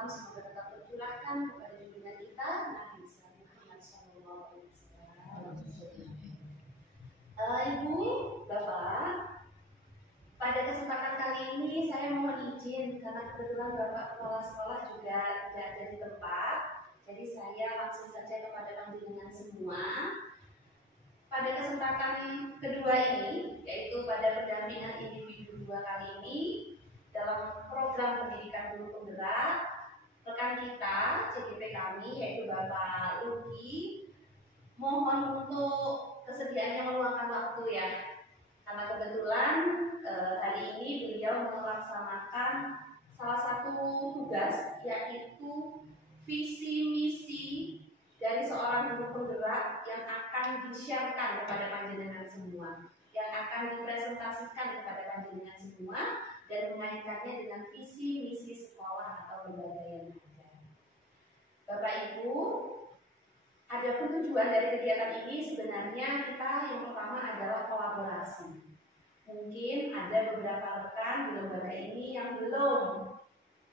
salam semoga tetap tercurahkan kepada junjungan kita Nabi Muhammad SAW. Ibu, Bapak, pada kesempatan kali ini saya mohon izin karena kebetulan Bapak Kepala Sekolah juga tidak ada di tempat, jadi saya langsung saja kepada panjenengan semua. Pada kesempatan kedua ini, yaitu pada pendampingan individu 2 kali ini dalam program pendidikan guru penggerak, rekan kita CGP kami yaitu Bapak Luki mohon untuk kesediaannya meluangkan waktu ya, karena kebetulan hari ini beliau melaksanakan salah satu tugas, yaitu visi misi dari seorang guru penggerak yang akan di-sharekan kepada panjenengan semua, yang akan dipresentasikan kepada panjenengan semua dan mengaitkannya dengan visi misi sekolah atau lembaga yang ada. Bapak Ibu, adapun tujuan dari kegiatan ini sebenarnya kita yang pertama adalah kolaborasi. Mungkin ada beberapa rekan di lembaga ini yang belum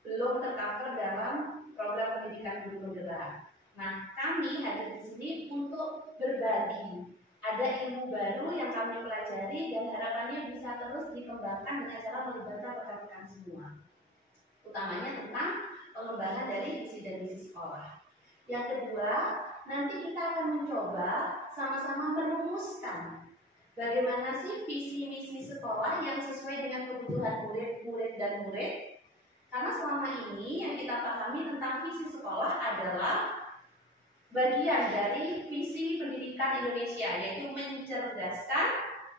tercover dalam program pendidikan guru penggerak. Nah, kami hadir di sini untuk berbagi. Ada ilmu baru yang kami pelajari dan harapannya bisa terus dikembangkan dengan cara melibatkan rekan-rekan semua. Utamanya tentang pengembangan dari visi dan misi sekolah. Yang kedua, nanti kita akan mencoba sama-sama merumuskan bagaimana sih visi misi sekolah yang sesuai dengan kebutuhan murid dan murid. Karena selama ini yang kita pahami tentang visi sekolah adalah bagian dari visi pendidikan Indonesia, yaitu mencerdaskan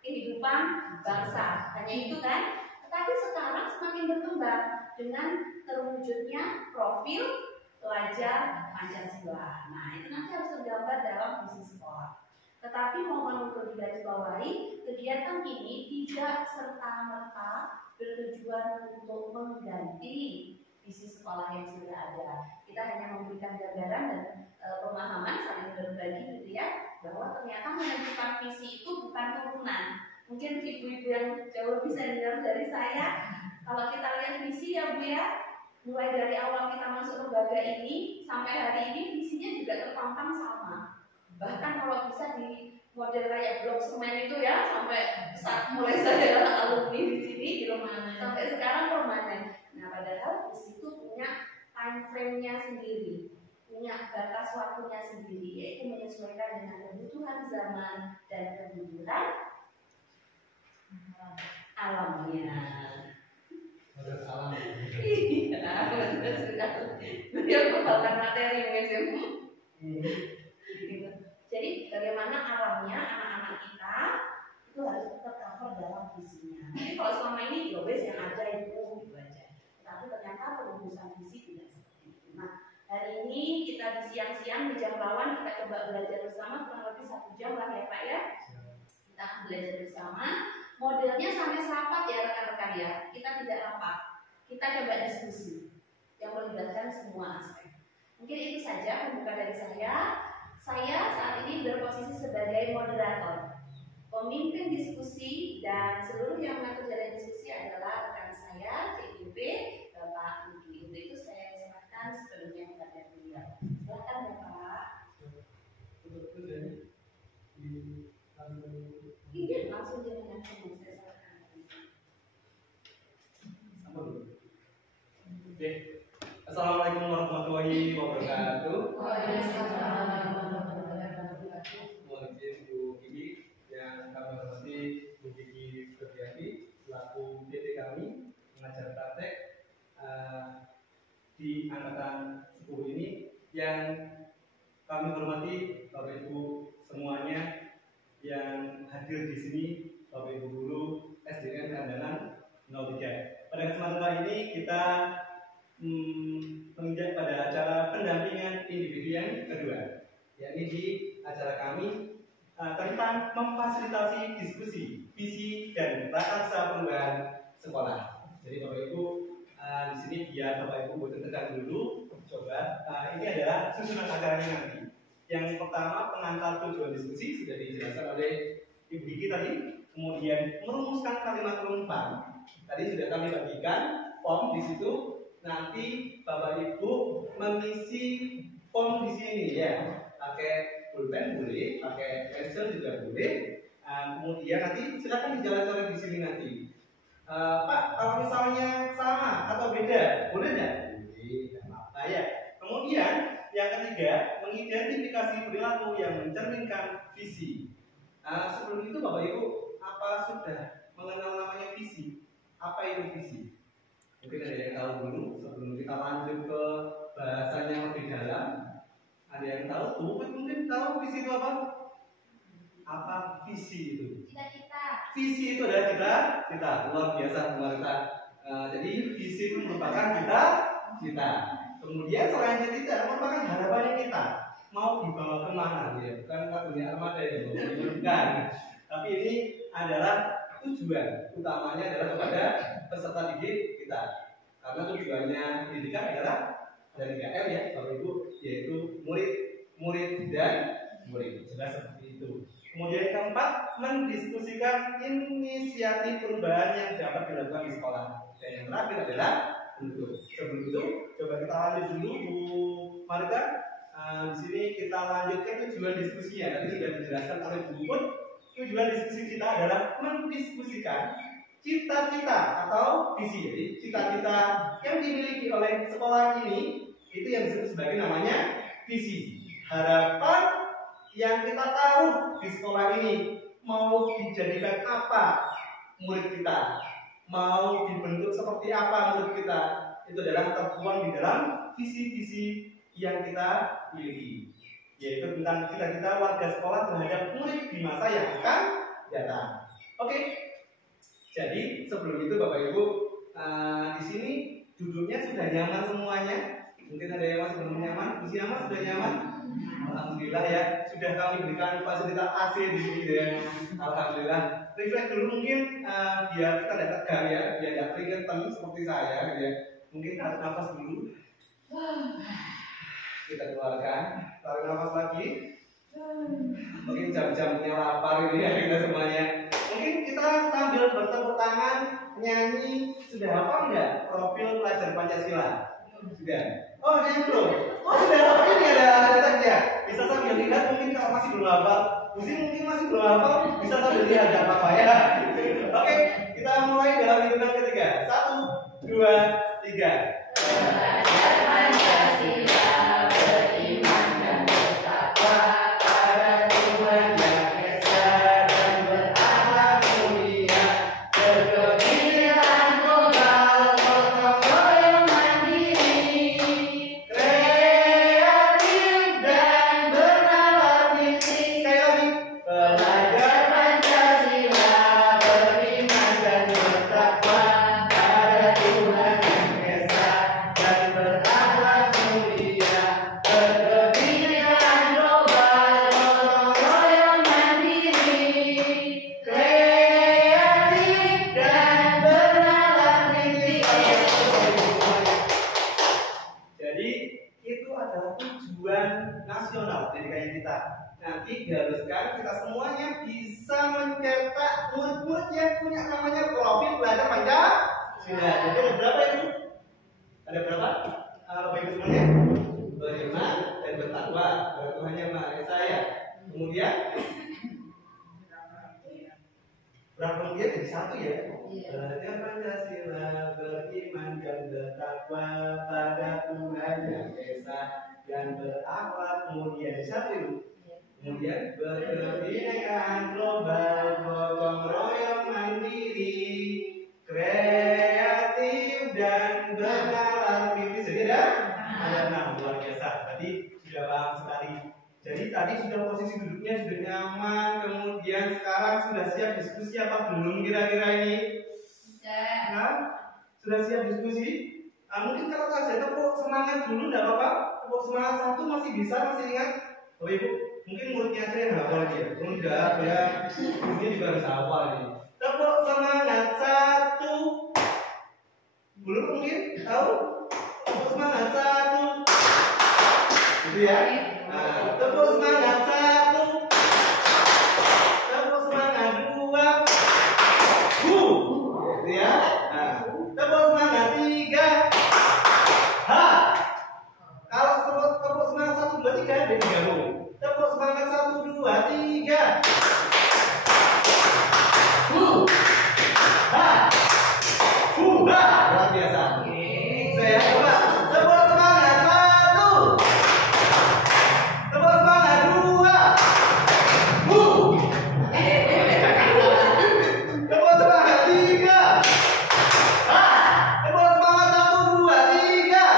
kehidupan bangsa. Hanya itu kan? Tetapi sekarang semakin berkembang dengan terwujudnya profil pelajar Pancasila. Nah, itu nanti harus tergambar dalam visi sekolah. Tetapi mohon untuk digarisbawahi, kegiatan ini tidak serta-merta bertujuan untuk mengganti visi sekolah yang sudah ada. Kita hanya memberikan gambaran dan pemahaman saling berbagi gitu ya, bahwa ternyata menentukan visi itu bukan turunan. Mungkin ibu-ibu yang jauh lebih senior dari saya, kalau kita lihat visi ya Bu ya, mulai dari awal kita masuk lembaga ini sampai hari ini visinya juga terpampang sama. Bahkan kalau bisa di model kayak blok semen itu ya, sampai saat mulai saya alumni di sini di Romanen sampai sekarang permanen. Nah, padahal visi itu punya time frame-nya sendiri, punya batas waktunya sendiri, yaitu menyesuaikan dengan kebutuhan zaman dan kebutuhan alamnya. Harus alam. Iya, benar sekali. Beliau kepalkan materi museum. Jadi bagaimana alamnya anak-anak kita itu harus tercover dalam visinya. Jadi kalau selama ini wes yang ada itu gitu aja. Tapi ternyata perumusan visi tidak seperti itu. Nah, hari ini kita di siang-siang di jam rawan kita coba belajar bersama kurang lebih 1 jam lah ya Pak ya. Kita akan belajar bersama. Modelnya sampai serapat ya rekan-rekan ya. Kita tidak rapat. Kita coba diskusi yang melibatkan semua aspek. Mungkin itu saja pembuka dari saya. Saya saat ini berposisi sebagai moderator, pemimpin diskusi, dan seluruh yang mengatur jalan diskusi adalah rekan saya, CGP, Bapak Luki. Untuk itu saya serahkan sepenuhnya kepada beliau. Silakan Bapak. Iya, langsung dengan saya serahkan. Oke. Assalamualaikum warahmatullahi wabarakatuh. Waalaikumsalam. Mohon izin Bu Kiki yang kami hormati Bu Kiki Setiati selaku PT kami mengajar praktek di angkatan 10 ini, yang kami hormati Bapak Ibu semuanya yang hadir di sini, Bapak Ibu guru SDN Kandangan 03. Pada kesempatan kali ini kita menginjak pada acara pendampingan individu yang kedua, yakni di acara kami tentang memfasilitasi diskusi visi dan prakarsa perubahan sekolah. Jadi Bapak Ibu di sini biar Bapak Ibu buat tekan dulu, coba ini adalah susunan acaranya nanti. Yang pertama, pengantar tujuan diskusi sudah dijelaskan oleh Ibu Kiki tadi. Kemudian merumuskan kalimat penumpang. Tadi sudah kami bagikan form di situ. nanti Bapak Ibu mengisi form di sini ya. Pakai pulpen boleh, pakai pensil juga boleh. Kemudian nanti silakan dijalan-jalan di sini nanti. Pak, kalau misalnya sama atau beda, boleh nggak? Boleh, nggak apa-apa ya. Kemudian yang ketiga, mengidentifikasi perilaku yang mencerminkan visi. Sebelum itu Bapak Ibu, apa sudah mengenal namanya visi? Apa itu visi? Mungkin ada yang tahu dulu sebelum kita lanjut ke bahasan yang lebih dalam. Ada yang tahu? Mungkin tahu visi itu apa? Apa visi itu? Cita-cita. Visi itu adalah cita-cita. Luar biasa pemerintah. Jadi visi itu merupakan cita-cita. Kemudian selain cita-cita merupakan harapan kita mau dibawa kemana ya? Bukan kagunya armada ya, bukan. Tapi ini adalah tujuan utamanya adalah kepada peserta didik kita. Karena tujuannya pendidikan adalah ada 3M ya, Bapak Ibu, yaitu murid dan murid. Jelas seperti itu. Kemudian yang keempat, mendiskusikan inisiatif perubahan yang dapat dilakukan di sekolah. Dan yang terakhir adalah bentuk. Sebelum itu, coba kita lanjut dulu, Bu Marga. Di sini kita lanjutkan tujuan diskusinya. Tadi sudah dijelaskan oleh Bu Put. Tujuan diskusi kita adalah mendiskusikan cita-cita atau visi. Jadi cita-cita yang dimiliki oleh sekolah ini itu yang disebut sebagai namanya visi. Harapan yang kita taruh di sekolah ini mau dijadikan apa murid kita, mau dibentuk seperti apa murid kita, itu adalah tertuang di dalam visi-visi yang kita miliki, yaitu tentang cita-cita warga sekolah terhadap murid di masa yang akan datang. Oke, jadi sebelum itu Bapak Ibu, di sini duduknya sudah nyaman semuanya. Mungkin ada yang masih belum nyaman. Bu Siama sudah nyaman? Alhamdulillah ya, sudah kami berikan fasilitas AC di sini ya. Alhamdulillah. Refresh dulu mungkin biar kita tidak tegang ya, biar tidak keringetan seperti saya gitu ya. Mungkin tarik nafas dulu. Kita keluarkan, tarik nafas lagi. Mungkin jam-jamnya lapar ini ya kita semuanya. Mungkin kita sambil bertepuk tangan nyanyi. Sudah hafal nggak profil pelajar Pancasila? Sudah. Oh, yang belum. Oh, sudah hafal. Ini ada tagnya. Bisa sambil lihat mungkin kalau masih belum hafal. Mungkin masih belum hafal, bisa sambil lihat nggak apa-apa ya. Oke, kita mulai dalam hitungan ketiga. 1, 2, 3. Belajar Pancasila, beriman dan bertakwa pada Tuhan Yang Esa dan berakhlak mulia, berkegiatan global, gotong royong mandiri, kreatif dan bernalar misi. Sekali lagi. Belajar Pancasila, beriman dan bertakwa pada Tuhan Yang Esa dan berakhlak mulia, berkegiatan global, gotong royong mandiri, kreatif dan bernalar misi. Jadi itu adalah tujuan nasional pendidikan kita. Nanti diharuskan kita semuanya bisa mencetak murid-murid yang punya namanya profil belajar Pancasila. Jadi ada berapa itu? Ada berapa? Bapak Ibu semuanya? Beriman dan bertakwa kepada Tuhan Yang Maha Esa ya. Kemudian berapa kemudian jadi satu ya? Belajar Pancasila, beriman dan bertakwa pada Tuhan Yang Esa dan berakhlak mulia. Jadi satu itu. Kemudian berkebinekaan global, gotong royong mandiri, kreatif dan bernalar misi. Jadi ada 6 luar biasa. Tadi sudah paham sekali. Jadi tadi sudah posisi duduknya sudah nyaman. Kemudian sekarang sudah siap diskusi apa belum kira-kira ini? Nah, sudah siap diskusi? Mungkin kalau saya tepuk semangat dulu tidak apa-apa. Tepuk semangat 1 masih bisa, masih ingat? Bapak Ibu, mungkin muridnya aja yang hafal aja. Enggak ya, ini juga bisa hafal ini. Tepuk semangat 1. Belum mungkin tahu? Tepuk semangat 1. Gitu ya. Nah, tepuk semangat 1. Tepuk semangat 2. Gitu ya. Nah, tepuk semangat 3. Luar biasa. Saya coba tepuk semangat 1. Tepuk semangat 2. Tepuk semangat 3. Tepuk semangat 1, 2, 3.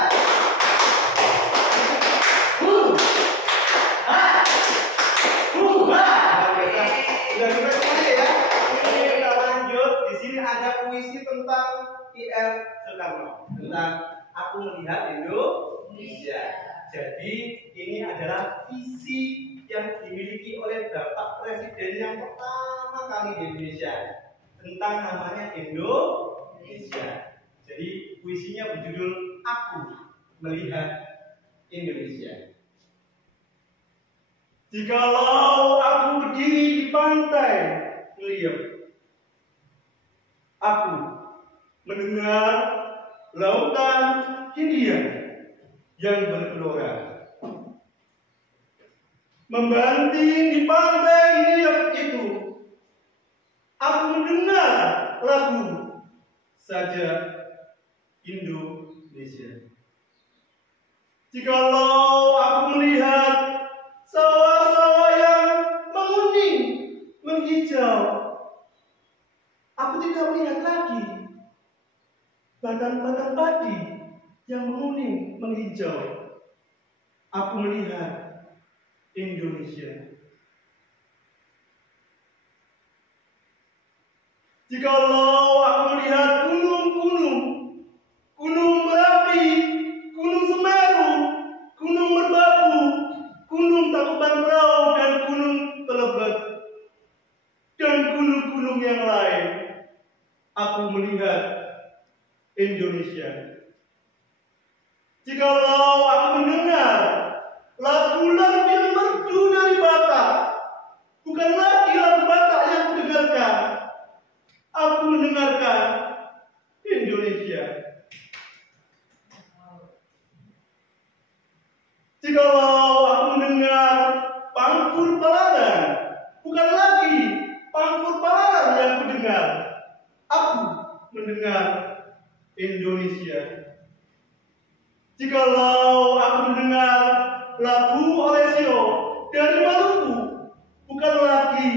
Sudah selesai semuanya ya. Oke, kita lanjut. Di sini ada puisi tentang I.R. Soekarno, tentang aku melihat Indonesia. Jadi ini adalah visi yang dimiliki oleh Bapak Presiden yang pertama kali di Indonesia, tentang namanya Indonesia. Jadi puisinya berjudul Aku Melihat Indonesia. Jikalau aku berdiri di pantai melihat, aku mendengar lautan Hindia yang bergelora, membanting di pantai Hindia itu. Aku mendengar lagu saja Indonesia. Jikalau aku melihat sawah-sawah yang menguning, menghijau, aku tidak melihat lagi batang-batang padi yang menguning, menghijau. Aku melihat Indonesia. Jikalau aku melihat gunung-gunung, gunung berapi, gunung Semeru, gunung Merbabu, gunung Tangkuban Perahu, dan gunung Telebet, dan gunung-gunung yang lain, aku melihat Indonesia. Jikalau aku mendengar lagu-lagu yang merdu dari Batak, bukan lagi lagu Batak yang kudengarkan, aku mendengarkan Indonesia. Jikalau aku mendengar pangkur palaran, bukan lagi pangkur palaran yang kudengar, aku mendengar Indonesia. Jikalau aku mendengar lagu Olesio dari Maluku, bukan lagi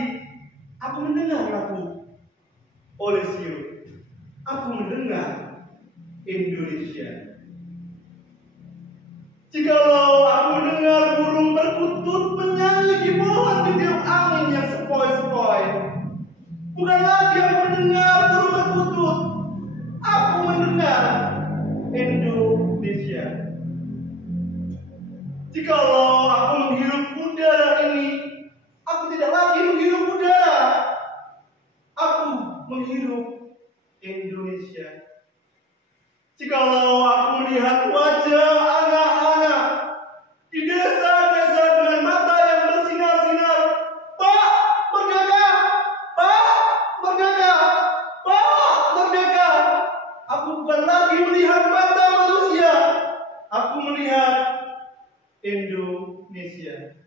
aku mendengar lagu Olesio, aku mendengar Indonesia. Jikalau aku mendengar burung perkutut menyanyi di pohon di tiup angin yang sepoi-sepoi, bukan lagi aku mendengar burung perkutut, aku mendengar Indonesia. Jikalau aku menghirup udara ini, aku tidak lagi menghirup udara, aku menghirup Indonesia. Jikalau aku melihat wajah anak-anak di desa-desa dengan mata yang bersinar-sinar, Pak Merdeka, Pak Merdeka, Pak Merdeka, aku bukan lagi melihat mata manusia, aku melihat Indonesia.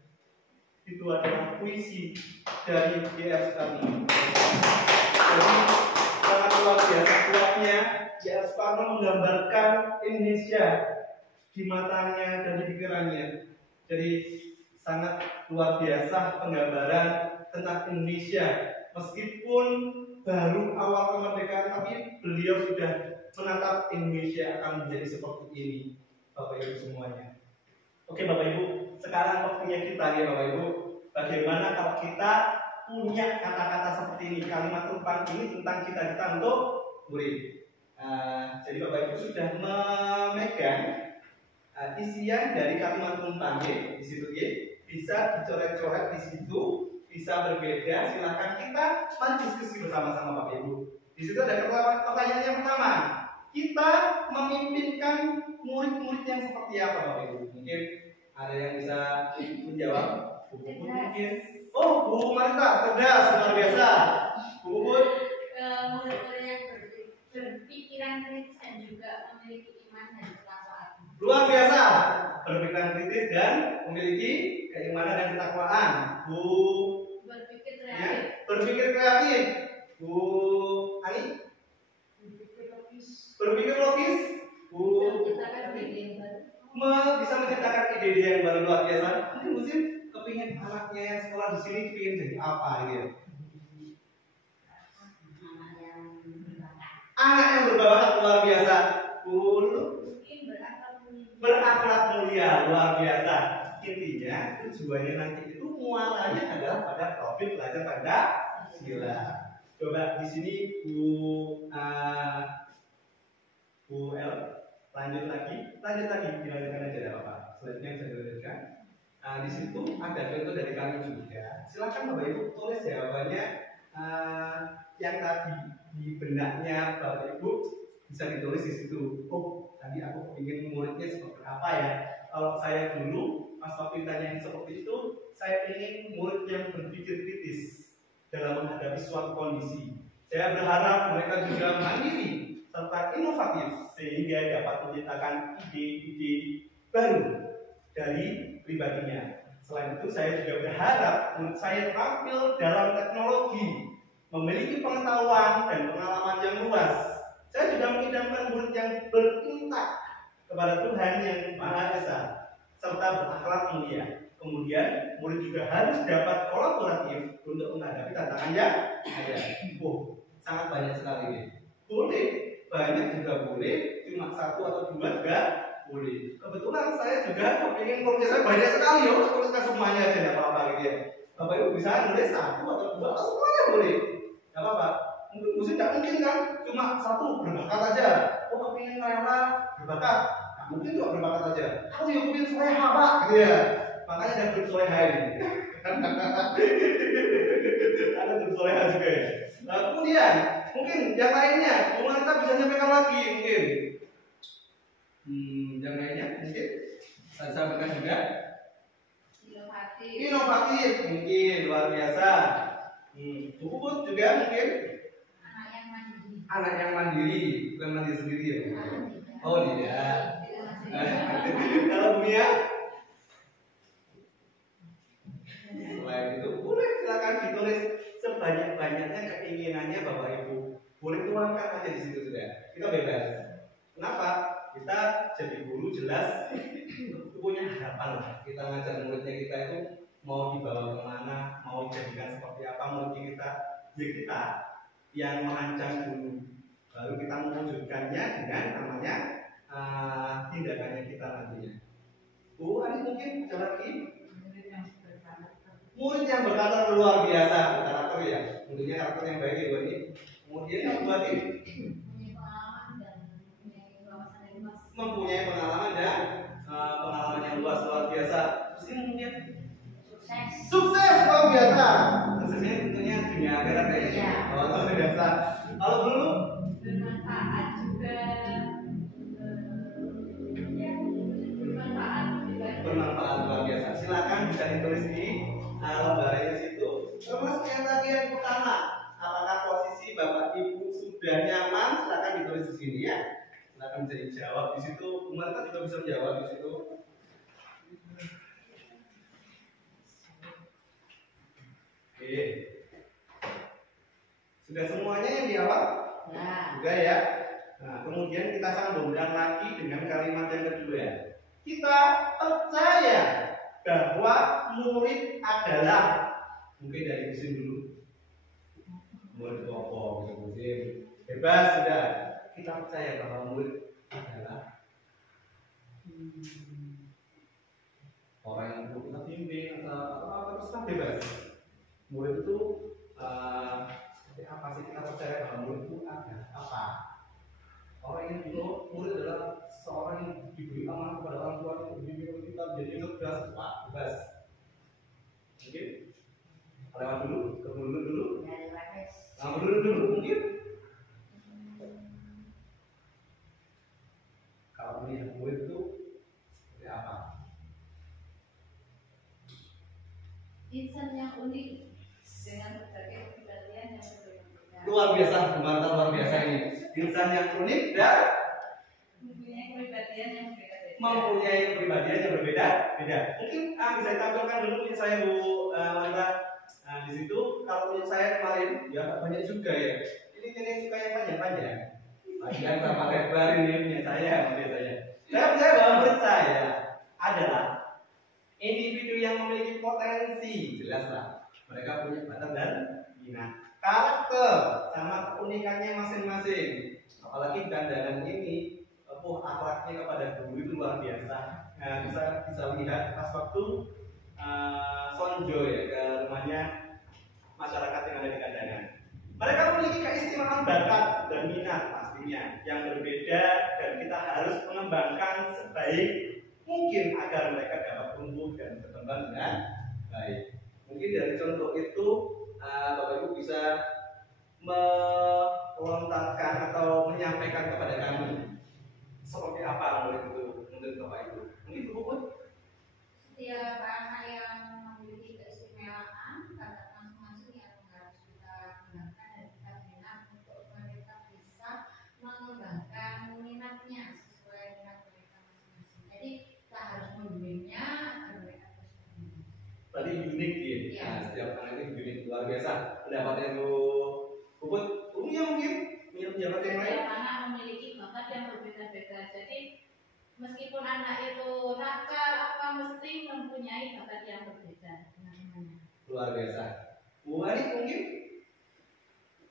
Itu adalah puisi dari I.R. Soekarno. Jadi sangat luar biasa kuatnya I.R. Soekarno menggambarkan Indonesia di matanya dan di pikirannya. Jadi sangat luar biasa penggambaran tentang Indonesia. Meskipun baru awal kemerdekaan, tapi beliau sudah menatap Indonesia akan menjadi seperti ini, Bapak Ibu semuanya. Oke Bapak Ibu, sekarang waktunya kita ya Bapak Ibu. Bagaimana kalau kita punya kata-kata seperti ini, kalimat tumpang ini tentang cita-cita untuk murid. Jadi Bapak Ibu sudah memegang isian dari kalimat tumpang di situ ya. Bisa dicoret-coret di situ, bisa berbeda. Silakan kita mari diskusi bersama-sama Bapak Ibu. Di situ ada pertanyaan yang pertama. Kita memimpinkan murid-murid yang seperti apa Bapak Ibu? Mungkin ada yang bisa menjawab. Bu Puput mungkin. Oh, Bu Marta, cerdas, luar biasa. Bu Puput. Murid-murid yang berpikiran kritis dan juga memiliki iman dan ketakwaan. Luar biasa, berpikiran kritis dan memiliki keimanan dan ketakwaan. Bu. Berpikir kreatif. Ya, berpikir kreatif. Bu Ani. Berpikir logis. Berpikir logis, Bu. Bisa menciptakan ide-ide yang baru luar biasa. Mungkin musim kepingin anaknya yang sekolah di sini kepingin jadi apa gitu ya? Anak yang berbakat luar biasa. Bu, berakhlak mulia luar biasa. Intinya tujuannya nanti itu muaranya adalah pada profil belajar Pancasila. Coba di sini Bu L lanjut lagi dilanjutkan aja tidak apa-apa. Selanjutnya bisa dilanjutkan. Di situ ada contoh dari kami juga. Silakan Bapak Ibu tulis jawabannya yang tadi di benaknya Bapak Ibu bisa ditulis di situ. Oh, tadi aku ingin muridnya seperti apa ya? Kalau saya dulu pas waktu ditanya yang seperti itu, saya ingin murid yang berpikir kritis dalam menghadapi suatu kondisi. Saya berharap mereka juga mandiri serta inovatif sehingga dapat menciptakan ide-ide baru dari pribadinya. Selain itu, saya juga berharap murid saya terampil dalam teknologi, memiliki pengetahuan dan pengalaman yang luas. Saya juga mengidamkan murid yang berintak kepada Tuhan yang Maha Esa serta berakhlak mulia. Kemudian murid juga harus dapat kolaboratif untuk menghadapi tantangan yang ada. Sangat banyak sekali ini. Boleh, banyak juga boleh, cuma satu atau dua juga boleh. Kebetulan saya juga ingin murid saya banyak sekali, tuliskan semuanya aja tidak apa-apa gitu ya. Bapak Ibu bisa nulis satu atau dua atau semuanya boleh, tidak apa-apa. Mungkin musim tidak mungkin kan, cuma satu berbakat aja. Oh, kepingin rela berbakat. Nah, mungkin cuma berbakat aja. Aku yang kepingin soleha pak, gitu ya. Makanya ada grup soleha ini. Ada grup soleha juga ya. Nah, kemudian mungkin yang lainnya, mungkin kita bisa nyampaikan lagi mungkin. Yang lainnya mungkin saya sampaikan juga. Inovatif mungkin luar biasa. Buku juga mungkin. Anak yang mandiri, bukan mandiri sendiri ya. Oh tidak. Kalau Mia, selain itu boleh silakan ditulis sebanyak-banyaknya keinginannya Bapak Ibu. Boleh tuangkan aja di situ sudah. Kita bebas. Kenapa? Kita jadi guru jelas punya harapan lah. Kita ngajar muridnya kita itu mau dibawa kemana, mau jadikan seperti apa murid kita. Ya kita yang merancang dulu, baru kita mewujudkannya dengan namanya tindakannya kita nantinya. Bu, ada mungkin ada lagi? Murid yang berkarakter luar biasa, berkarakter ya, muridnya karakter yang baik ya Bu ini. Kemudian yang kedua ini mempunyai pengalaman dan pengalaman yang luar biasa. Terus kemudian sukses luar biasa. Suksesnya tentunya dunia akhirat kayaknya. Luar biasa. Kalau dulu bermanfaat juga, bermanfaat luar biasa. Silakan bisa ditulis di lembarnya situ. Terus yang tadi yang pertama, apakah posisi Bapak Ibu sudah nyaman? Silakan ditulis di sini ya. Silakan bisa dijawab di situ. Mereka juga bisa menjawab di situ. Oke. Sudah semuanya yang di awal? Ya. Sudah ya. Nah, kemudian kita sambungkan lagi dengan kalimat yang kedua. Kita percaya bahwa murid adalah, mungkin dari musim dulu. Murid apa musim? Bebas sudah. Kita percaya bahwa murid adalah orang yang perlu kita bimbing atau apa terus bebas. Murid itu seperti apa sih, kita percaya bahwa murid itu ada apa? Orang yang itu murid adalah seorang yang diberi amanah kepada orang tua untuk membimbing kita menjadi cerdas, bebas. Mungkin lewat dulu, ke dulu. Dulu mungkin. Kalau melihat murid itu seperti apa? Insan yang unik dengan berbagai kepribadian yang berbeda. Luar biasa, pemantau luar biasa ini. Insan yang unik dan mempunyai kepribadian yang berbeda. Beda. Mungkin bisa ditampilkan dulu punya saya Bu Wanda. Di situ kalau punya saya kemarin ya banyak juga ya. Ini suka yang panjang-panjang. Bagian sama lebar ini punya saya, murid saya. Saya percaya bahwa murid saya adalah individu yang memiliki potensi, jelas lah. Mereka punya bakat dan minat, karakter, sama keunikannya masing-masing. Apalagi dandanan ini, akhlaknya kepada guru itu luar biasa. Nah, bisa lihat pas waktu sonjo ya ke rumahnya masyarakat yang ada di Kandangan. Mereka memiliki keistimewaan bakat dan minat pastinya yang berbeda dan kita harus mengembangkan sebaik mungkin agar mereka dapat tumbuh dan berkembang dengan baik. Mungkin dari contoh itu Bapak Ibu bisa melontarkan atau menyampaikan kepada kami seperti apa menurut Bapak Ibu. Mungkin Bu Puput? Setiap anak yang memiliki keistimewaan bakat masing-masing yang harus kita gunakan dan kita bina untuk mereka bisa mengembangkan minatnya sesuai minat mereka masing-masing. Jadi kita harus membimbingnya agar mereka terus berkembang. Tadi unik ya. Ya. Nah, setiap anak itu unik, luar biasa. Pendapatnya Bu Puput, umumnya mungkin pendapat yang lain. Setiap anak memiliki bakat yang berbeda-beda. Jadi meskipun anak itu nakal, apa mesti mempunyai bakat yang berbeda dengan Luar biasa. Bu Ani mungkin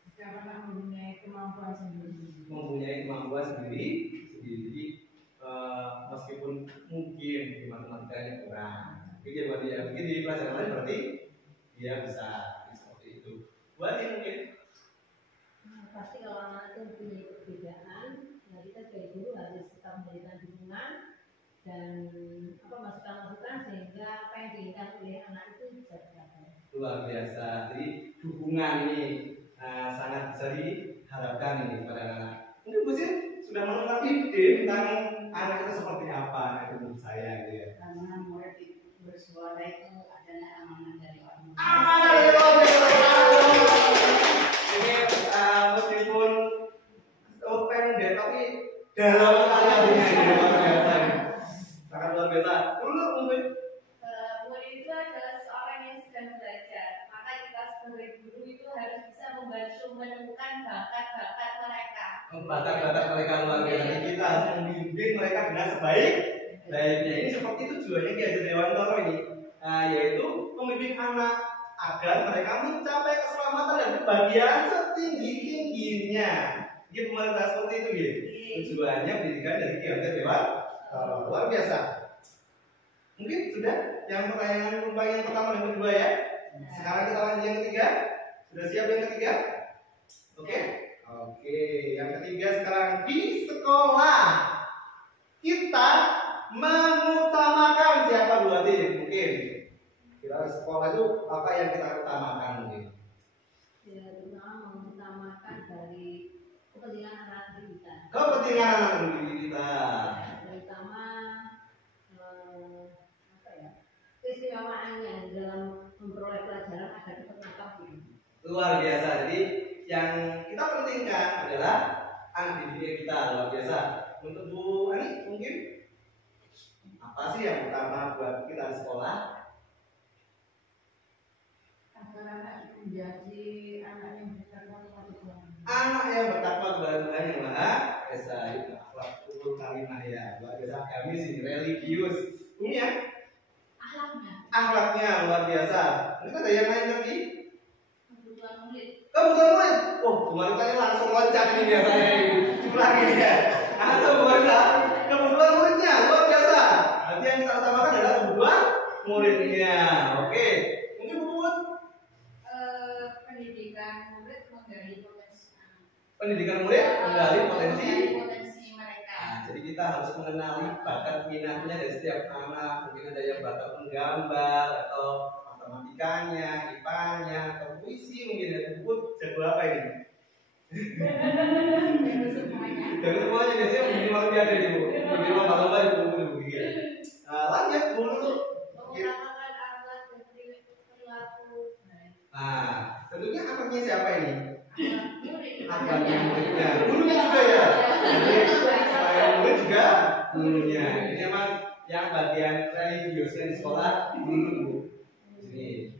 setiap anak mempunyai kemampuan sendiri. Jadi meskipun mungkin di matematikanya kurang, tapi mungkin di pelajaran lain berarti dia bisa seperti itu. Bu Ani mungkin Pasti kalau anak itu mempunyai perbedaan, nah kita sebagai guru harus tetap memberikan dukungan dan masukan-masukan sehingga apa yang diinginkan oleh anak itu bisa tercapai. luar biasa. Jadi dukungan ini sangat bisa diharapkan ini kepada anak. Mungkin Bu Sin sudah mengenal ide tentang anak itu seperti apa, anak itu menurut saya gitu ya. Karena murid bersuara itu adalah amanah dari orang tua. Amanah dari orang tua. Ini meskipun pendek tapi dalam sekali artinya ini luar biasa ini. Sangat luar biasa. Dulu mungkin Murid itu adalah seorang yang sedang belajar, maka kita sebagai guru itu harus bisa membantu menemukan bakat-bakat mereka. bakat-bakat mereka luar biasa. Jadi kita harus membimbing mereka dengan sebaik-baiknya. Ini seperti tujuannya Ki Hajar Dewantoro ini, yaitu membimbing anak agar mereka mencapai keselamatan dan kebahagiaan setinggi-tingginya. Ini pemerintah seperti itu ya. Tujuannya pendidikan dari Ki Hajar Dewantoro luar biasa. Mungkin sudah yang pertanyaan yang pertama dan kedua ya. Sekarang kita lanjut yang ketiga. Sudah siap yang ketiga? Oke. Oke, yang ketiga sekarang di sekolah kita mengutamakan siapa dua tim mungkin. Kira sekolah itu apa yang kita utamakan mungkin? Ya, terutama mengutamakan dari kepentingan anak didik kita. Kepentingan anak didik kita. Terutama keistimewaannya dalam memperoleh pelajaran agar cepat nangkap gitu. Luar biasa. Jadi yang kita pentingkan adalah anak didik kita, luar biasa. Untuk Bu Ani mungkin apa sih yang utama buat kita di sekolah? Agar anak menjadi anak yang bertakwa kepada Tuhan. Anak yang bertakwa kepada Tuhan yang Maha Esa, itu akhlakul karimah ya, luar biasa. Agamis ini religius, ini ya akhlaknya luar biasa. Ini ada yang lain lagi? Kebutuhan murid. Kebutuhan murid. Oh, kemarin tanya langsung loncat ini biasanya jumlah ini ya. Atau kebutuhan muridnya luar biasa. Nanti yang kita utamakan adalah kebutuhan muridnya. Oke, mungkin Bu Puput. Pendidikan murid menggali potensi anak. Pendidikan murid menggali potensi. mereka. Nah, jadi kita harus mengenali bakat minatnya dari setiap anak. Mungkin ada yang bakat menggambar atau matematikanya, IPA-nya, atau puisi mungkin ya. Puput jago apa ini? Jago semuanya biasanya mungkin luar biasa nih Bu. Mungkin lomba-lomba itu Bu. Lanjut Bu dulu. Mengutamakan akhlak dan perilaku. Nah, tentunya akhlaknya siapa ini? Murid. Akhlaknya muridnya. Gurunya juga ya. Jadi selain murid juga gurunya. Ini memang yang bagian religiusnya di sekolah guru. Sini.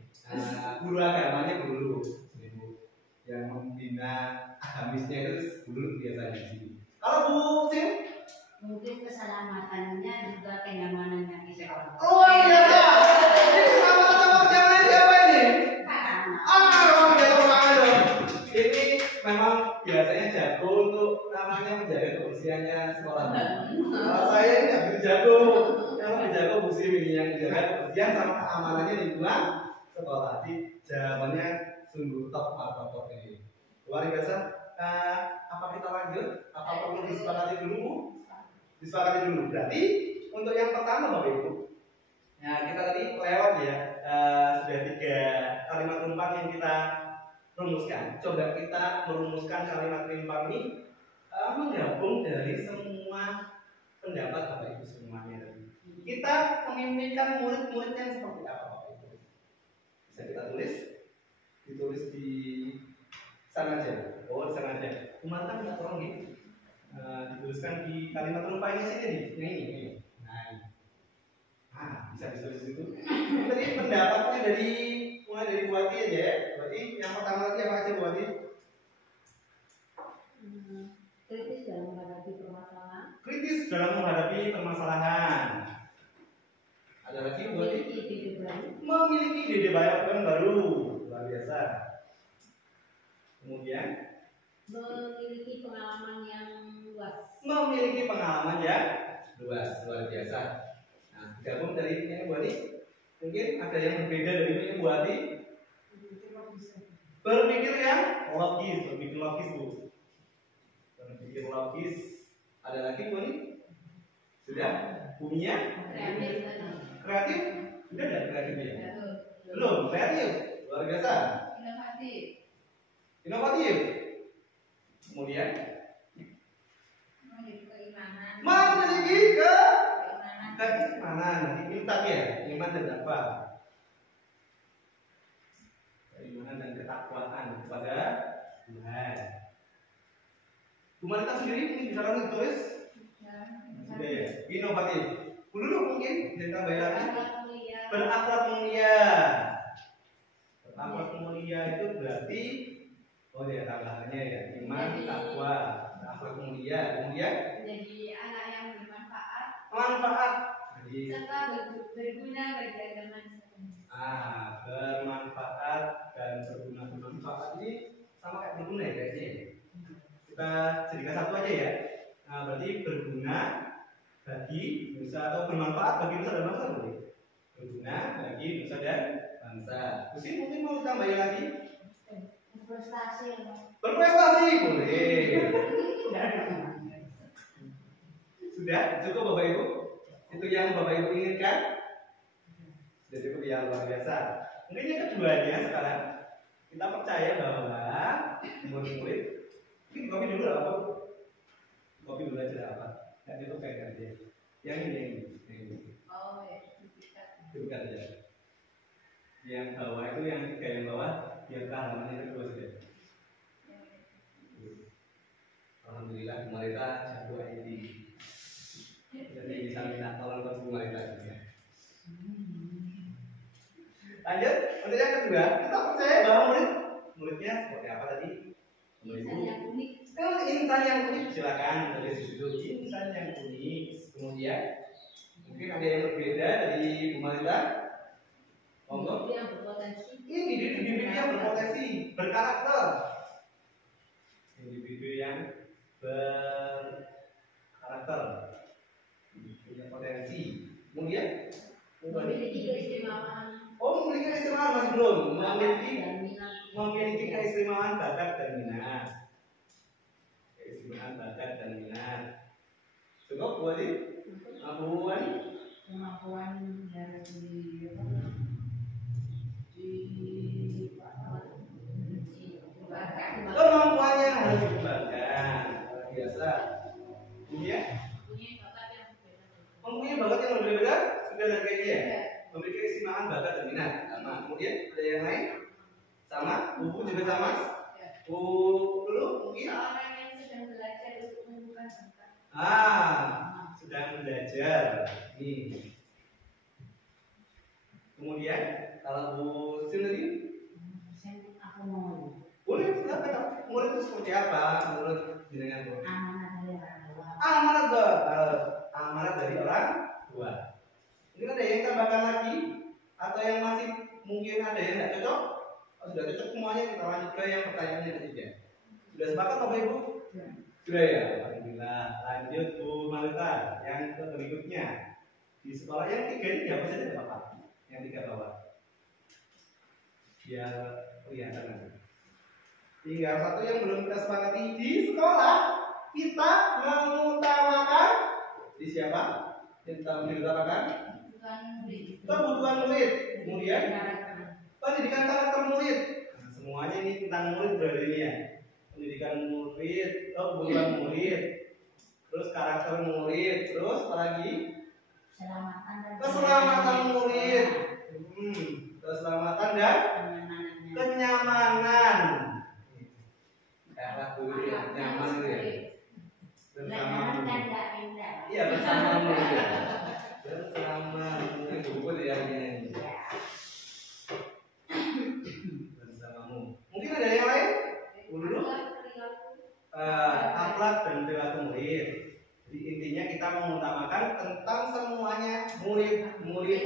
Guru agamanya guru. Sini Bu. Yang membina agamisnya itu guru biasanya di sini. Kalau Bu Sim? Mungkin keselamatannya juga kenyamanannya di sekolah. Luar biasa. Ini sama-sama kenyamanan siapa ini? Luar biasa banget dong. Ini memang biasanya jago untuk namanya menjaga kebersihannya sekolah. Kalau saya ini nggak begitu jago. Yang lebih jago Bu Sim ini yang menjaga kebersihan sama keamanannya lingkungan sekolah. Jadi jawabannya sungguh top atau top ini. Luar biasa. Apa kita lanjut? Apa perlu disepakati dulu Bu? Disepakati dulu. Berarti untuk yang pertama Bapak Ibu, ya kita tadi lewat ya, sudah 3 kalimat rumpang yang kita rumuskan. Coba kita merumuskan kalimat rumpang ini menggabung dari semua pendapat Bapak Ibu semuanya tadi. Kita memimpikan murid-murid yang seperti apa Bapak Ibu? Bisa kita ditulis di sana aja. Oh, di sana aja. Kumatan nggak tolong nih. Dituliskan di kalimat rumpangnya sini nih. Ini. Nah, bisa ditulis di situ. Tadi pendapatnya mulai dari Bu Wati aja ya. Berarti yang pertama tadi apa aja Bu Wati? Kritis dalam menghadapi permasalahan. Kritis dalam menghadapi permasalahan. Ada lagi Bu Wati? Memiliki ide baru. Memiliki ide baru. Luar biasa. Kemudian Memiliki pengalaman yang luas. memiliki pengalaman yang luas, luar biasa. Nah, gabung dari ini Bu Wati, mungkin ada yang berbeda dari ini Bu Wati. Berpikir yang logis Bu. Berpikir logis. Ada lagi Bu Wati? Sudah? Punya? Kreatif? Sudah ada kreatif ya? Belum, kreatif. Luar biasa. Inovatif. Kemudian memiliki keimanan. Nanti minta ya, iman dan apa? Keimanan dan ketakwaan kepada Tuhan. Humanitas sendiri ini bisa langsung ditulis? Sudah ya. Inovatif. Dulu mungkin jadi tambahin lagi. Berakhlak mulia. Berakhlak mulia itu berarti ya tambahannya ya iman, takwa, akhlak mulia. Kemudian Jadi anak yang bermanfaat manfaat. Jadi serta berguna bagi agama Islam. Bermanfaat dan bermanfaat ini sama kayak berguna ya kayaknya. Kita jadikan satu aja ya. Berarti berguna bagi nusa atau bermanfaat bagi nusa dan bangsa boleh. Berguna bagi nusa dan bangsa. Terus mungkin mau tambahin lagi? Berprestasi boleh. Sudah cukup Bapak Ibu? Itu yang Bapak Ibu inginkan? Sudah cukup ya, luar biasa. Mungkin yang keduanya sekarang kita percaya bahwa murid-murid ini kopi dulu apa? Kopi dulu aja apa? Nggak cukup kayak aja. Yang ini. Oh ya, Bukan aja. Yang bawah itu yang tiga yang bawah biar halaman yang kedua saja. Alhamdulillah pemerintah jago IT. Jadi bisa minta tolong ke pemerintah juga. Lanjut, untuk yang kedua, kita percaya bahwa muridnya seperti apa tadi? insan yang unik. Insan yang unik, silakan tulis di situ. Insan yang unik. Kemudian mungkin ada yang berbeda dari pemerintah. Individu yang berpotensi. Individu yang berpotensi, berkarakter. Individu yang berkarakter, punya potensi. Kemudian Memiliki keistimewaan. memiliki keistimewaan masih belum. Memiliki Dan keistimewaan bakat dan minat. Keistimewaan bakat dan minat. Cukup buat ini? Abuan? Kemampuan dari Kemampuannya harus dikembangkan. Luar biasa. Kemudian mempunyai bakat yang berbeda. Sudah ada kayaknya ya. Memiliki keistimewaan bakat dan minat. Sama. Kemudian ada yang lain? Sama. Buku juga sama. Dulu mungkin. Seorang yang sedang belajar untuk menemukan bakat. Sedang belajar. Nih. Kemudian kalau Bu Sin tadi, Aku mau boleh silakan. Murid itu seperti apa menurut jenengan Bu? amanah dari orang amanat dari orang tua. Mungkin ada yang tambahkan lagi atau yang masih mungkin ada yang tidak cocok? Oh, sudah cocok semuanya, kita lanjut ke yang pertanyaan yang ketiga. Sudah sepakat Bapak Ibu? Sudah ya, alhamdulillah. Lanjut Bu Malika, yang berikutnya di sekolah yang tiga ini apa saja Bapak? Yang tiga bawah. Biar kelihatan nanti. Tinggal satu yang belum kita sepakati. Di sekolah kita mengutamakan di siapa? Kita mengutamakan kebutuhan murid, kemudian pendidikan karakter murid. Nah, semuanya ini tentang murid berarti ini ya. Pendidikan murid, kebutuhan murid, terus karakter murid, terus apa lagi? Keselamatan murid, keselamatan dan kenyamanan. Kayak dulu ya, nyaman itu ya. Bersama murid. Iya, bersama murid. Bersama murid buku ya ini. Bersamamu. Mungkin ada yang lain? Dulu. Akhlak dan perilaku murid. Jadi intinya kita mengutamakan tentang semuanya murid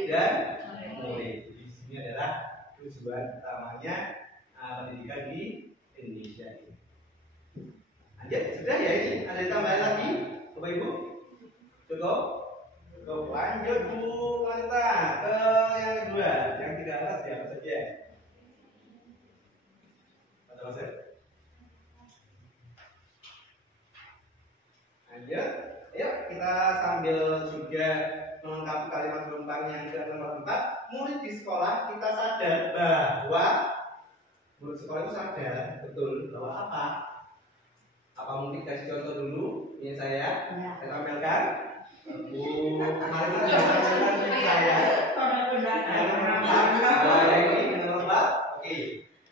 dan murid. Di sini adalah tujuan utamanya pendidikan di Indonesia ini. Lanjut, sudah ya ini? Ada tambahan lagi, Bapak Ibu? Cukup? Cukup. Lanjut Bu Malita ke yang kedua, yang tidak atas siapa saja? Ada Mas? Lanjut. Ayo kita sambil juga melengkapi kalimat penumpang yang ke nomor 4. Murid di sekolah kita sadar bahwa murid sekolah itu sadar betul bahwa apa? Apa mungkin kasih contoh dulu? Ini saya tampilkan. Bu Malika tampilkan ini saya. Ini nomor 4. Oke.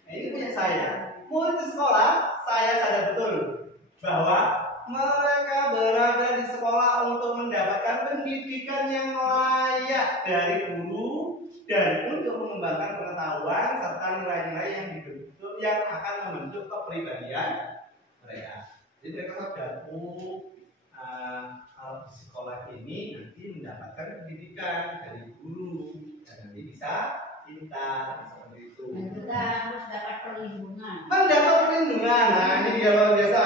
Nah, ini punya saya. Murid di sekolah saya sadar betul bahwa mereka berada di sekolah untuk mendapatkan pendidikan yang layak dari guru dan untuk mengembangkan pengetahuan serta nilai-nilai yang dibentuk yang akan membentuk kepribadian mereka. Jadi mereka sadar, kalau di sekolah ini nanti mendapatkan pendidikan dari guru dan nanti bisa pintar seperti itu. Dan kita harus dapat perlindungan. Mendapat perlindungan, nah ini dia luar biasa.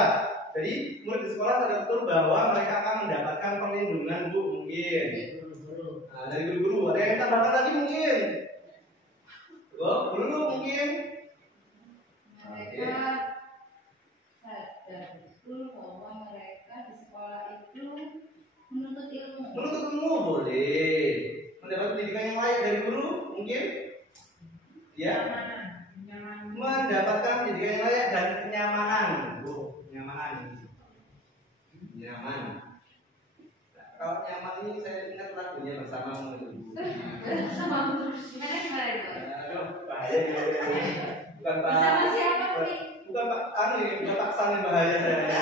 Jadi murid di sekolah sadar betul bahwa mereka akan mendapatkan perlindungan Bu mungkin. Nah, dari guru-guru. Ada yang tambahkan lagi mungkin? Guru mungkin. Mereka sadar betul bahwa mereka di sekolah itu menuntut ilmu. Menuntut ilmu boleh. Mendapat pendidikan yang layak dari guru mungkin. Ya. Mendapatkan pendidikan yang layak dan kenyamanan. Nyaman. Nah, kalau nyaman ini saya ingat lagunya bersamamu itu. Bersamamu gimana itu? Aduh, bahaya ini. Bukan Pak. Bersama siapa nih? Bukan Pak Anu ini, bukan Pak San yang bahaya saya.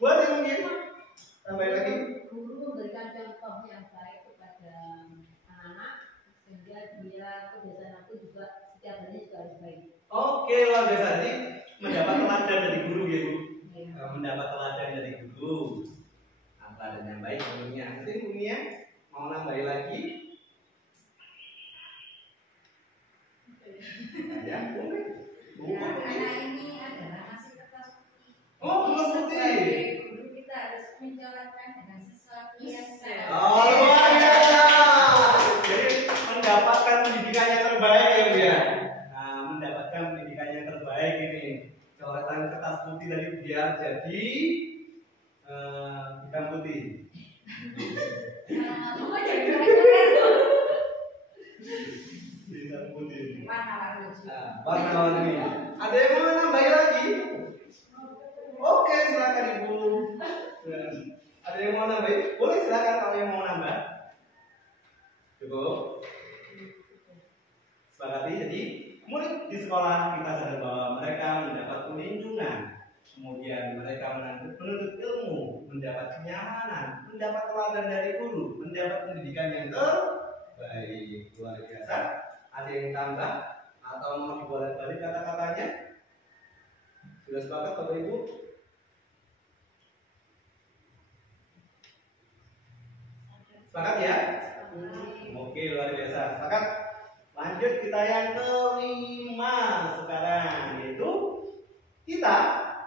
Buat yang mungkin tambah lagi. Guru memberikan contoh yang baik kepada anak-anak sehingga dia kebiasaan aku juga setiap hari juga harus baik. Oke, luar biasa. Jadi mendapat teladan dari guru ya Bu. Mendapat teladan dari guru. Teladan yang baik tentunya. Nanti bunyinya mau nambahin lagi? Ya, boleh. Anak ini adalah masih kertas putih. Oh, kertas putih. Sebagai guru kita harus menjalankan dengan sesuatu yang Oh, luar biasa. Jadi mendapatkan pendidikan yang terbaik ya Bu ya. Mendapatkan pendidikan yang terbaik ini. Coretan kertas putih dari biar jadi hitam putih. Apa jadi coret-coret? Hitam putih. Warna-warni. Ada yang mau nambahin lagi? Oke, silakan Ibu. Ada yang mau nambahin? Boleh silakan kalau yang mau nambah. Cukup. Sepakati. Jadi murid di sekolah kita sadar bahwa mereka mendapat perlindungan, kemudian mereka menuntut ilmu, mendapat kenyamanan, mendapat teladan dari guru, mendapat pendidikan yang terbaik. Luar biasa. Ada yang tambah atau mau dibolak-balik kata-katanya? Sudah sepakat Bapak Ibu? Sepakat ya? Oke, luar biasa. Sepakat. Lanjut kita yang kelima sekarang, yaitu kita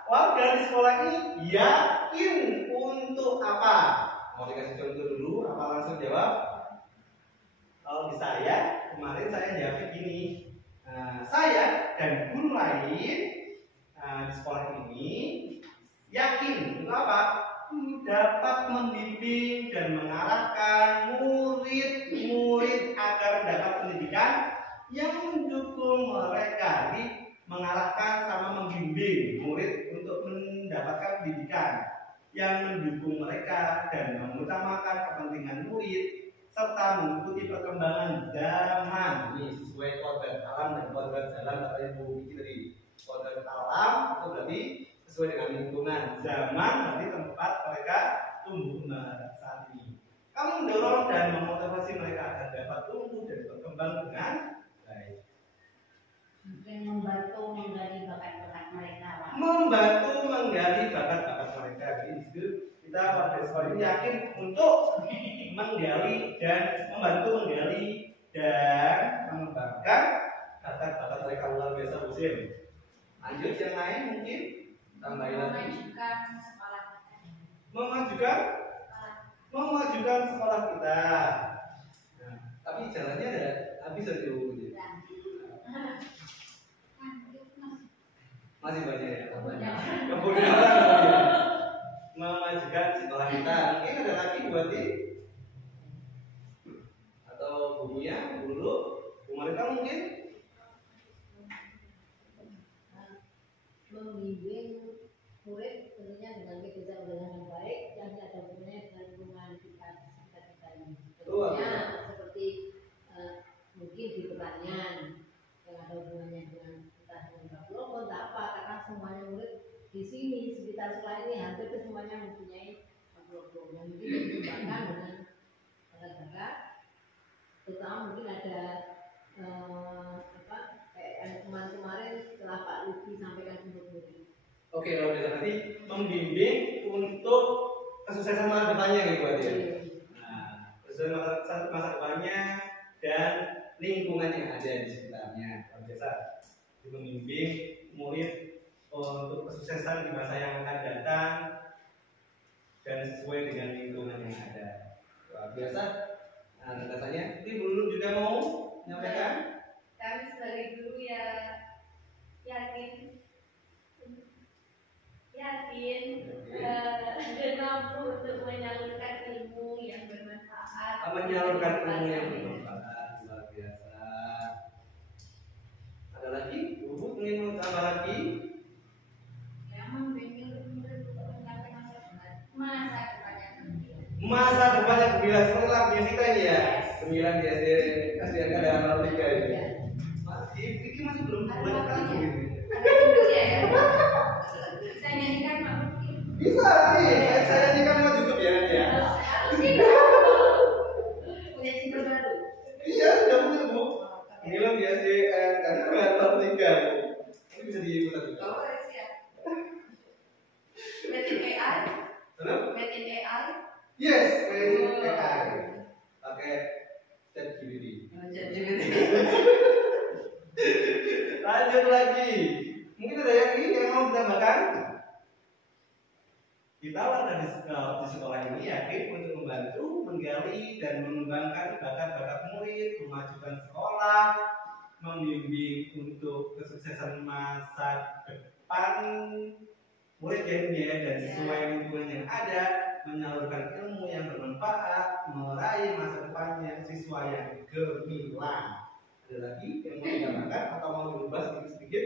warga di sekolah ini yakin untuk apa? Mau dikasih contoh dulu, apa langsung jawab? Kalau di saya, kemarin saya jawabnya gini. Saya dan guru lain di sekolah ini yakin untuk apa? Dapat membimbing dan mengarahkan murid-murid agar mendapat pendidikan yang mendukung mereka, mengarahkan sama membimbing murid untuk mendapatkan pendidikan yang mendukung mereka dan mengutamakan kepentingan murid serta mengikuti perkembangan zaman. Ini sesuai kodrat alam dan kodrat jalan kata Ibu Vicky tadi. Kodrat alam itu berarti sesuai dengan lingkungan, zaman berarti tempat mereka tumbuh kembang saat ini. Kamu mendorong dan memotivasi mereka agar dapat tumbuh dan berkembang dengan baik. Mungkin membantu menggali bakat-bakat mereka, Pak. Membantu menggali bakat-bakat mereka. Jadi kita pada sekolah ini yakin untuk menggali dan membantu menggali dan mengembangkan bakat-bakat mereka. Luar biasa musim. Lanjut yang lain mungkin tambahin lagi. Memajukan sekolah kita. Nah, tapi jalannya ada habis aja Bu. Masih banyak ya. Kemudian memajukan sekolah kita. Mungkin ada lagi buatin atau bukunya dulu. Mereka mungkin membimbing murid tentunya dengan kebijakan yang baik dan ada hubungannya dengan lingkungan kita ini. Tentunya seperti mungkin di pertanian yang ada hubungannya dengan entah dengan Bablok atau apa, karena semuanya murid di sini sekitar sekolah ini hampir semuanya mempunyai Bablok yang mungkin dikembangkan dengan bakat-bakat, terutama mungkin ada kayak kemarin setelah Pak Luki sampaikan ke murid. Oke, kalau berarti membimbing untuk kesuksesan masa depannya gitu berarti ya. Nah, kesuksesan masa depannya dan lingkungan yang ada di sekitarnya. Kalau biasa membimbing murid untuk kesuksesan di masa yang akan datang dan sesuai dengan lingkungan yang ada. Luar biasa. Nah, rasanya ini dulu juga mau menyampaikan. Kami sebagai guru ya yakin dan mampu untuk menyalurkan ilmu yang bermanfaat. Menyalurkan ilmu yang bermanfaat, luar biasa. Ada lagi? Bu ingin tambah lagi? Yang membimbing murid untuk mencapai masa depan yang gembira. Masa depan yang gembira, seperti lagunya kita ini ya. Gembira di SDN dalam hal 3 ini. Ini masih belum lagu ini. Ada judulnya ya. Saya nyanyikan Pak Mungkin. Bisa nih, saya nyanyikan lewat YouTube ya nanti ya. Punya single baru. Iya, sudah punya Bu. Inilah di SDN karena dalam hal 3. Ini bisa diputar juga. Oh, siap. Made in AI. Kenapa? Made in AI. Yes, AI. Pakai ChatGPT. Lanjut lagi. Mungkin ada yang ini yang mau ditambahkan? Kita warga di sekolah ini yakin untuk membantu, menggali dan mengembangkan bakat-bakat murid, memajukan sekolah, membimbing untuk kesuksesan masa depan murid dan sesuai lingkungan yang ada, menyalurkan ilmu yang bermanfaat, meraih masa depannya siswa yang gemilang. Ada lagi yang mau ditambahkan atau mau dirubah sedikit-sedikit?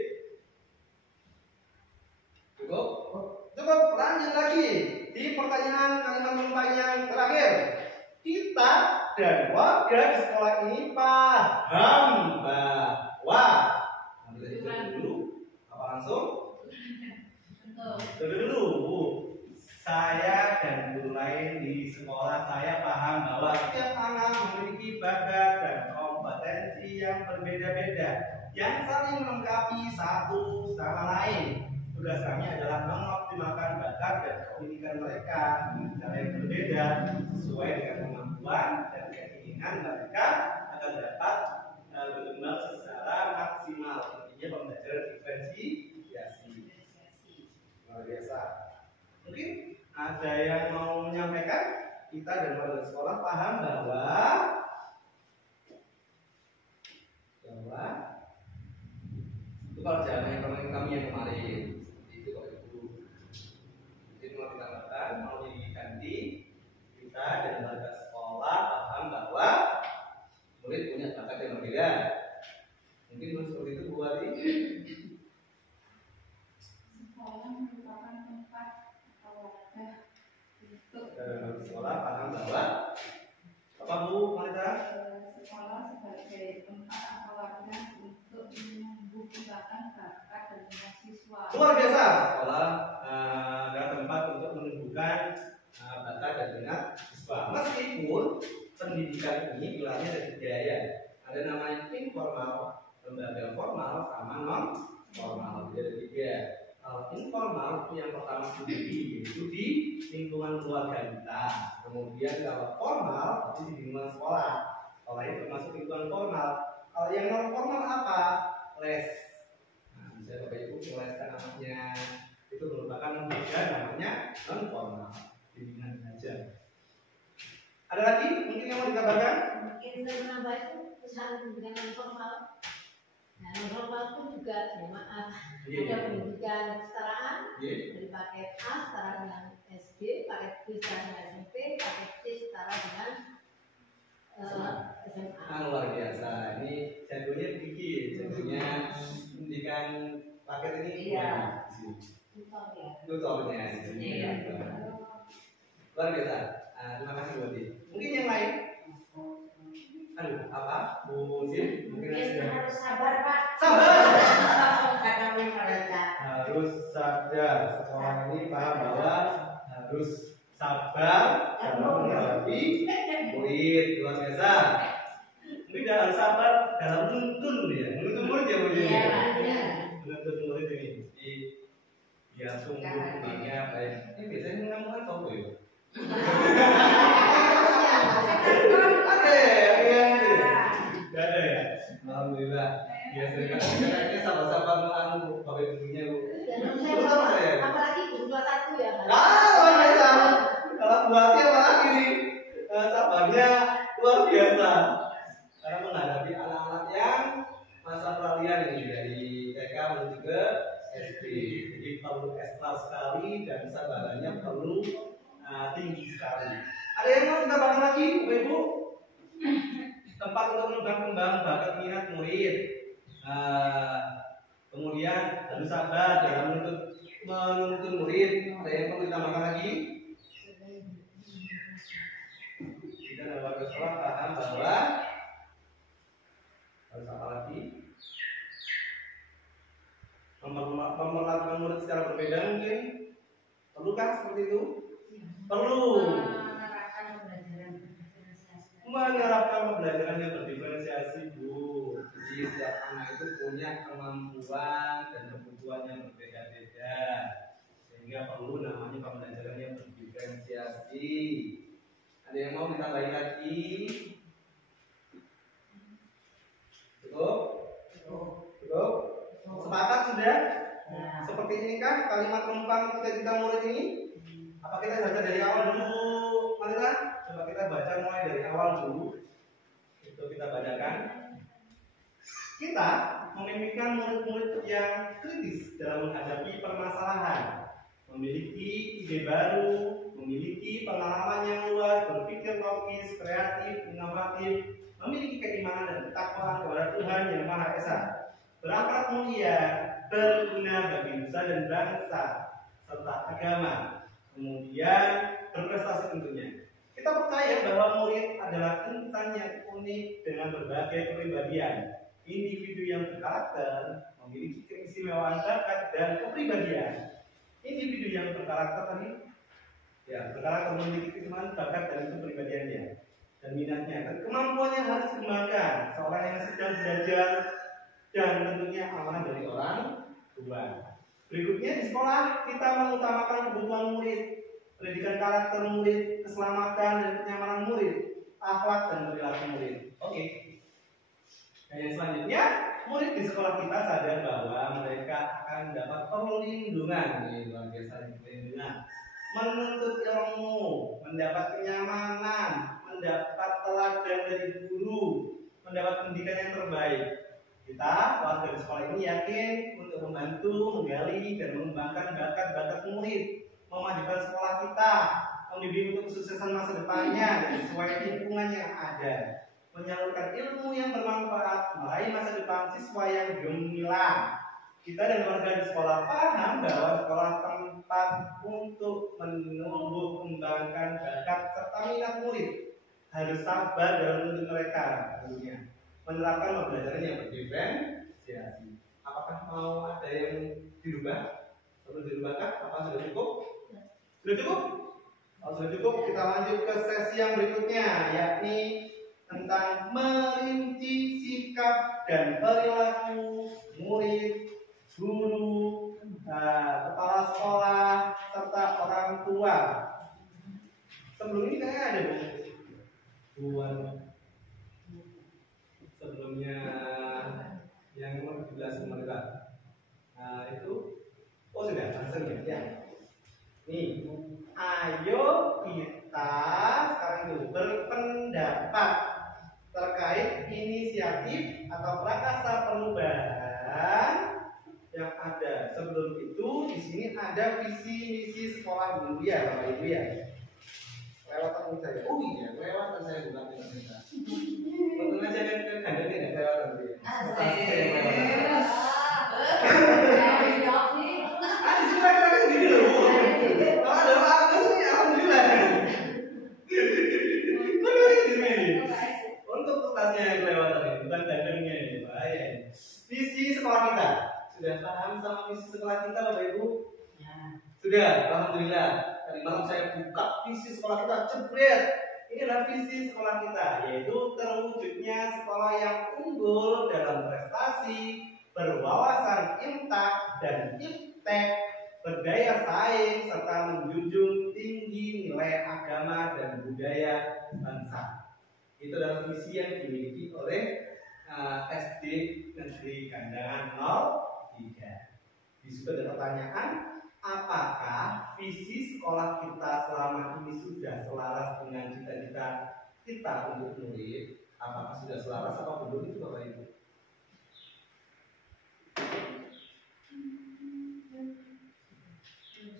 Cukup? Cukup, lanjut lagi di pertanyaan kalimat pengumpayan yang terakhir. Kita dan warga di sekolah ini paham bahwa dulu apa langsung? Dulu saya dan guru lain di sekolah saya paham bahwa setiap anak memiliki bakat dan kompetensi yang berbeda-beda yang saling melengkapi satu sama lain. Tugas kami adalah mengoptimalkan bakat dan keunikan mereka dengan cara yang berbeda sesuai dengan kemampuan kemampuan dan keinginan mereka agar dapat berkembang secara maksimal. Intinya pembelajaran diferensiasi. Luar biasa. Mungkin ada yang mau menyampaikan, kita dan warga sekolah paham bahwa itu kalau zaman kami yang kemarin itu kok itu. Jadi mau ditambahkan, mau diganti, kita dan warga sekolah paham bahwa murid punya bakat yang berbeda. Mungkin seperti itu Bu Wati. Sekolah merupakan tempat atau wadah untuk Sekolah paham bahwa apa Bu Marita? sekolah sebagai tempat atau wadah untuk menumbuhkan bakat dan mahasiswa. Luar biasa. Sekolah adalah tempat untuk menumbuhkan bakat dan minat siswa. Meskipun pendidikan ini gelarnya ada tiga ya. Ada namanya informal, lembaga formal, sama non formal. Jadi ada tiga. Kalau informal itu yang pertama sendiri, itu di lingkungan keluarga kita. Kemudian kalau formal itu di lingkungan sekolah. Sekolah itu termasuk lingkungan formal. Kalau yang non formal apa? Les. Nah, bisa Bapak Ibu meleskan anaknya. Itu merupakan lembaga namanya non formal, bimbingan belajar. Ada lagi mungkin yang mau ditambahkan? Mungkin saya menambah itu usaha pendidikan non formal. Nah, non formal pun juga ya maaf ada pendidikan kesetaraan dari paket A setara dengan SD, paket B setara dengan SMP, paket C setara dengan SMA. Luar biasa. Ini jagonya Vicky, jagonya pendidikan paket ini. Iya. Tutornya. Iya. Luar biasa. Terima kasih Bu Wati. Mungkin yang lain? Aduh, apa? Bu Sim? Mungkin Harus sabar Pak. sabar. Kata mereka. Harus sabar. Sekolah ini paham bahwa harus sabar dalam menghadapi murid. Luar biasa. Mungkin harus sabar dalam menuntun dia, menuntun murid ya Bu. Iya. Menuntun murid ini. Jadi biar tumbuh kembangnya baik. Ini biasanya kamu kan cowok ya. Ada ya. Alhamdulillah. Biasanya kayaknya sabar-sabar melakukan Bapak Ibunya Bu. Betul saya. Apalagi guru kelas 1 ya. Luar biasa. Kalau buatnya apalagi nih, sabarnya luar biasa. Karena menghadapi anak-anak yang masa peralihan ini dari TK menuju ke SD. Jadi perlu ekstra sekali dan sabarannya perlu tinggi sekali. Ada yang mau ditambahkan lagi, Bapak Ibu? Tempat untuk mengembang bakat minat murid. Kemudian harus sabar dalam menuntun murid. Ada yang perlu ditambahkan lagi? Kita dalam warga sekolah paham bahwa harus apa lagi? Memperlakukan murid secara berbeda mungkin? Perlukah seperti itu? Perlu. Menerapkan pembelajaran yang berdiferensiasi Bu. Jadi setiap anak itu punya kemampuan dan kebutuhan yang berbeda-beda, sehingga perlu namanya pembelajaran yang berdiferensiasi. Ada yang mau ditambahin lagi? Cukup? Cukup? Sepakat sudah? Seperti inikah kalimat penumpang cita-cita murid ini? Apa kita baca dari awal dulu Bu Marita? Coba kita baca mulai dari awal dulu. Itu kita bacakan. Kita memimpikan murid-murid yang kritis dalam menghadapi permasalahan, memiliki ide baru, memiliki pengalaman yang luas, berpikir logis, kreatif, inovatif, memiliki keimanan dan ketakwaan kepada Tuhan Yang Maha Esa, berakhlak mulia, berguna bagi nusa dan bangsa serta agama, kemudian berprestasi tentunya. Kita percaya bahwa murid adalah insan yang unik dengan berbagai kepribadian, individu yang berkarakter, memiliki keistimewaan bakat dan kepribadian. Individu yang berkarakter tadi, berkarakter memiliki keistimewaan bakat dan kepribadiannya dan minatnya dan kemampuannya harus dikembangkan. Seorang yang sedang belajar dan tentunya amanah dari orang tua. Berikutnya di sekolah kita mengutamakan kebutuhan murid, pendidikan karakter murid, keselamatan dan kenyamanan murid. akhlak dan perilaku murid. Oke. Dan yang selanjutnya, murid di sekolah kita sadar bahwa mereka akan mendapat perlindungan, ini luar biasa perlindungan, menuntut ilmu, mendapat kenyamanan, mendapat teladan dari guru, mendapat pendidikan yang terbaik. Kita warga di sekolah ini yakin untuk membantu, menggali dan mengembangkan bakat-bakat murid, memajukan sekolah kita, membimbing untuk kesuksesan masa depannya dan sesuai lingkungan yang ada, menyalurkan ilmu yang bermanfaat, meraih masa depan siswa yang gemilang. Kita dan warga di sekolah paham bahwa sekolah tempat untuk menumbuh kembangkan bakat serta minat murid. Harus sabar dalam menuntut mereka tentunya. Menerapkan pembelajaran yang berdiferensiasi. Apakah mau ada yang dirubah? Perlu dirubahkah? Apa sudah cukup? Sudah cukup? Kalau sudah cukup, kita lanjut ke sesi yang berikutnya, yakni tentang merinci sikap dan perilaku murid, guru, kepala sekolah, serta orang tua. Sebelum ini kayaknya ada buat sebelumnya yang nomor 17 kemarin. Nah itu, oh sudah langsung ya. Nih, ayo kita sekarang itu berpendapat terkait inisiatif atau prakarsa perubahan yang ada. Sebelum itu di sini ada visi misi sekolah dulu ya, Bapak Ibu ya. Lewatan saya. Oh iya, lewatan saya bukan kita. Untung aja kan ada tidak lewatan dia. Gini loh. Kalau ada apa sih? Alhamdulillah. Untuk tugasnya yang kelewatan ini, bukan dandangnya ini, bahaya. Visi sekolah kita. Sudah paham sama visi sekolah kita, Bapak Ibu? Ya. Sudah, alhamdulillah. Tadi malam saya buka visi sekolah kita, jebret. Ini adalah visi sekolah kita, yaitu terwujudnya sekolah yang unggul dalam prestasi, berwawasan intak dan iptek, berdaya saing, serta menjunjung tinggi nilai agama dan budaya bangsa. Itu adalah visi yang dimiliki oleh SD Negeri Gandangan 03. Di situ ada pertanyaan, apakah visi sekolah kita selama ini sudah selaras dengan cita-cita kita untuk murid? Apakah sudah selaras atau belum itu Bapak Ibu?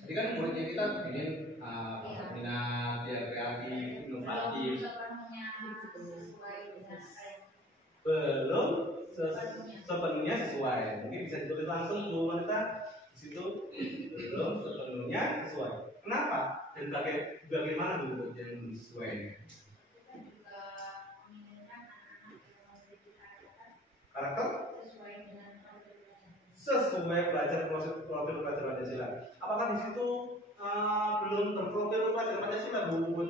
Jadi kan muridnya kita ingin minat, dia kreatif, inovatif. Belum sepenuhnya sesuai. Mungkin bisa ditulis langsung Bu Marita di situ. Belum sepenuhnya sesuai. Kenapa? Dan bagaimana Bu yang sesuai? Karakter? Sesuai pelajar profil pelajar Pancasila. Apakah di situ belum berprofil pelajar Pancasila Bu?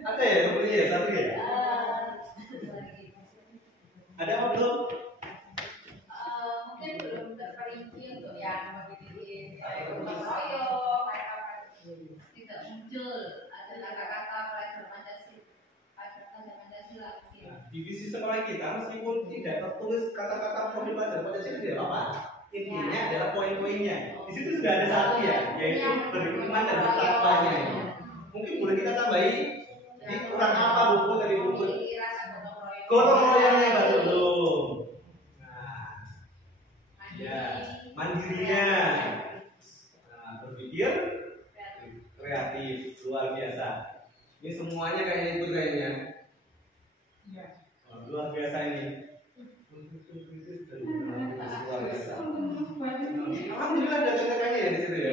Ada ya seperti ya satu ya? Ada apa belum? Mungkin belum terperinci untuk yang begini kayak gotong royong, kayak apa tidak muncul ada kata-kata pelajar Pancasila. Divisi sekolah kita meskipun tidak tertulis kata-kata profil pelajar Pancasila tidak apa-apa. Intinya adalah poin-poinnya. Di situ sudah ada satu ya, yaitu beriman dan bertakwanya. Mungkin boleh kita tambahi di kurang apa buku dari buku gotong royongnya baru. Nah, ya mandirinya, berpikir kreatif luar biasa. Ini semuanya kayaknya ikut kayaknya. Luar biasa ini. Luar biasa. Alhamdulillah ada ceritanya ya di situ ya.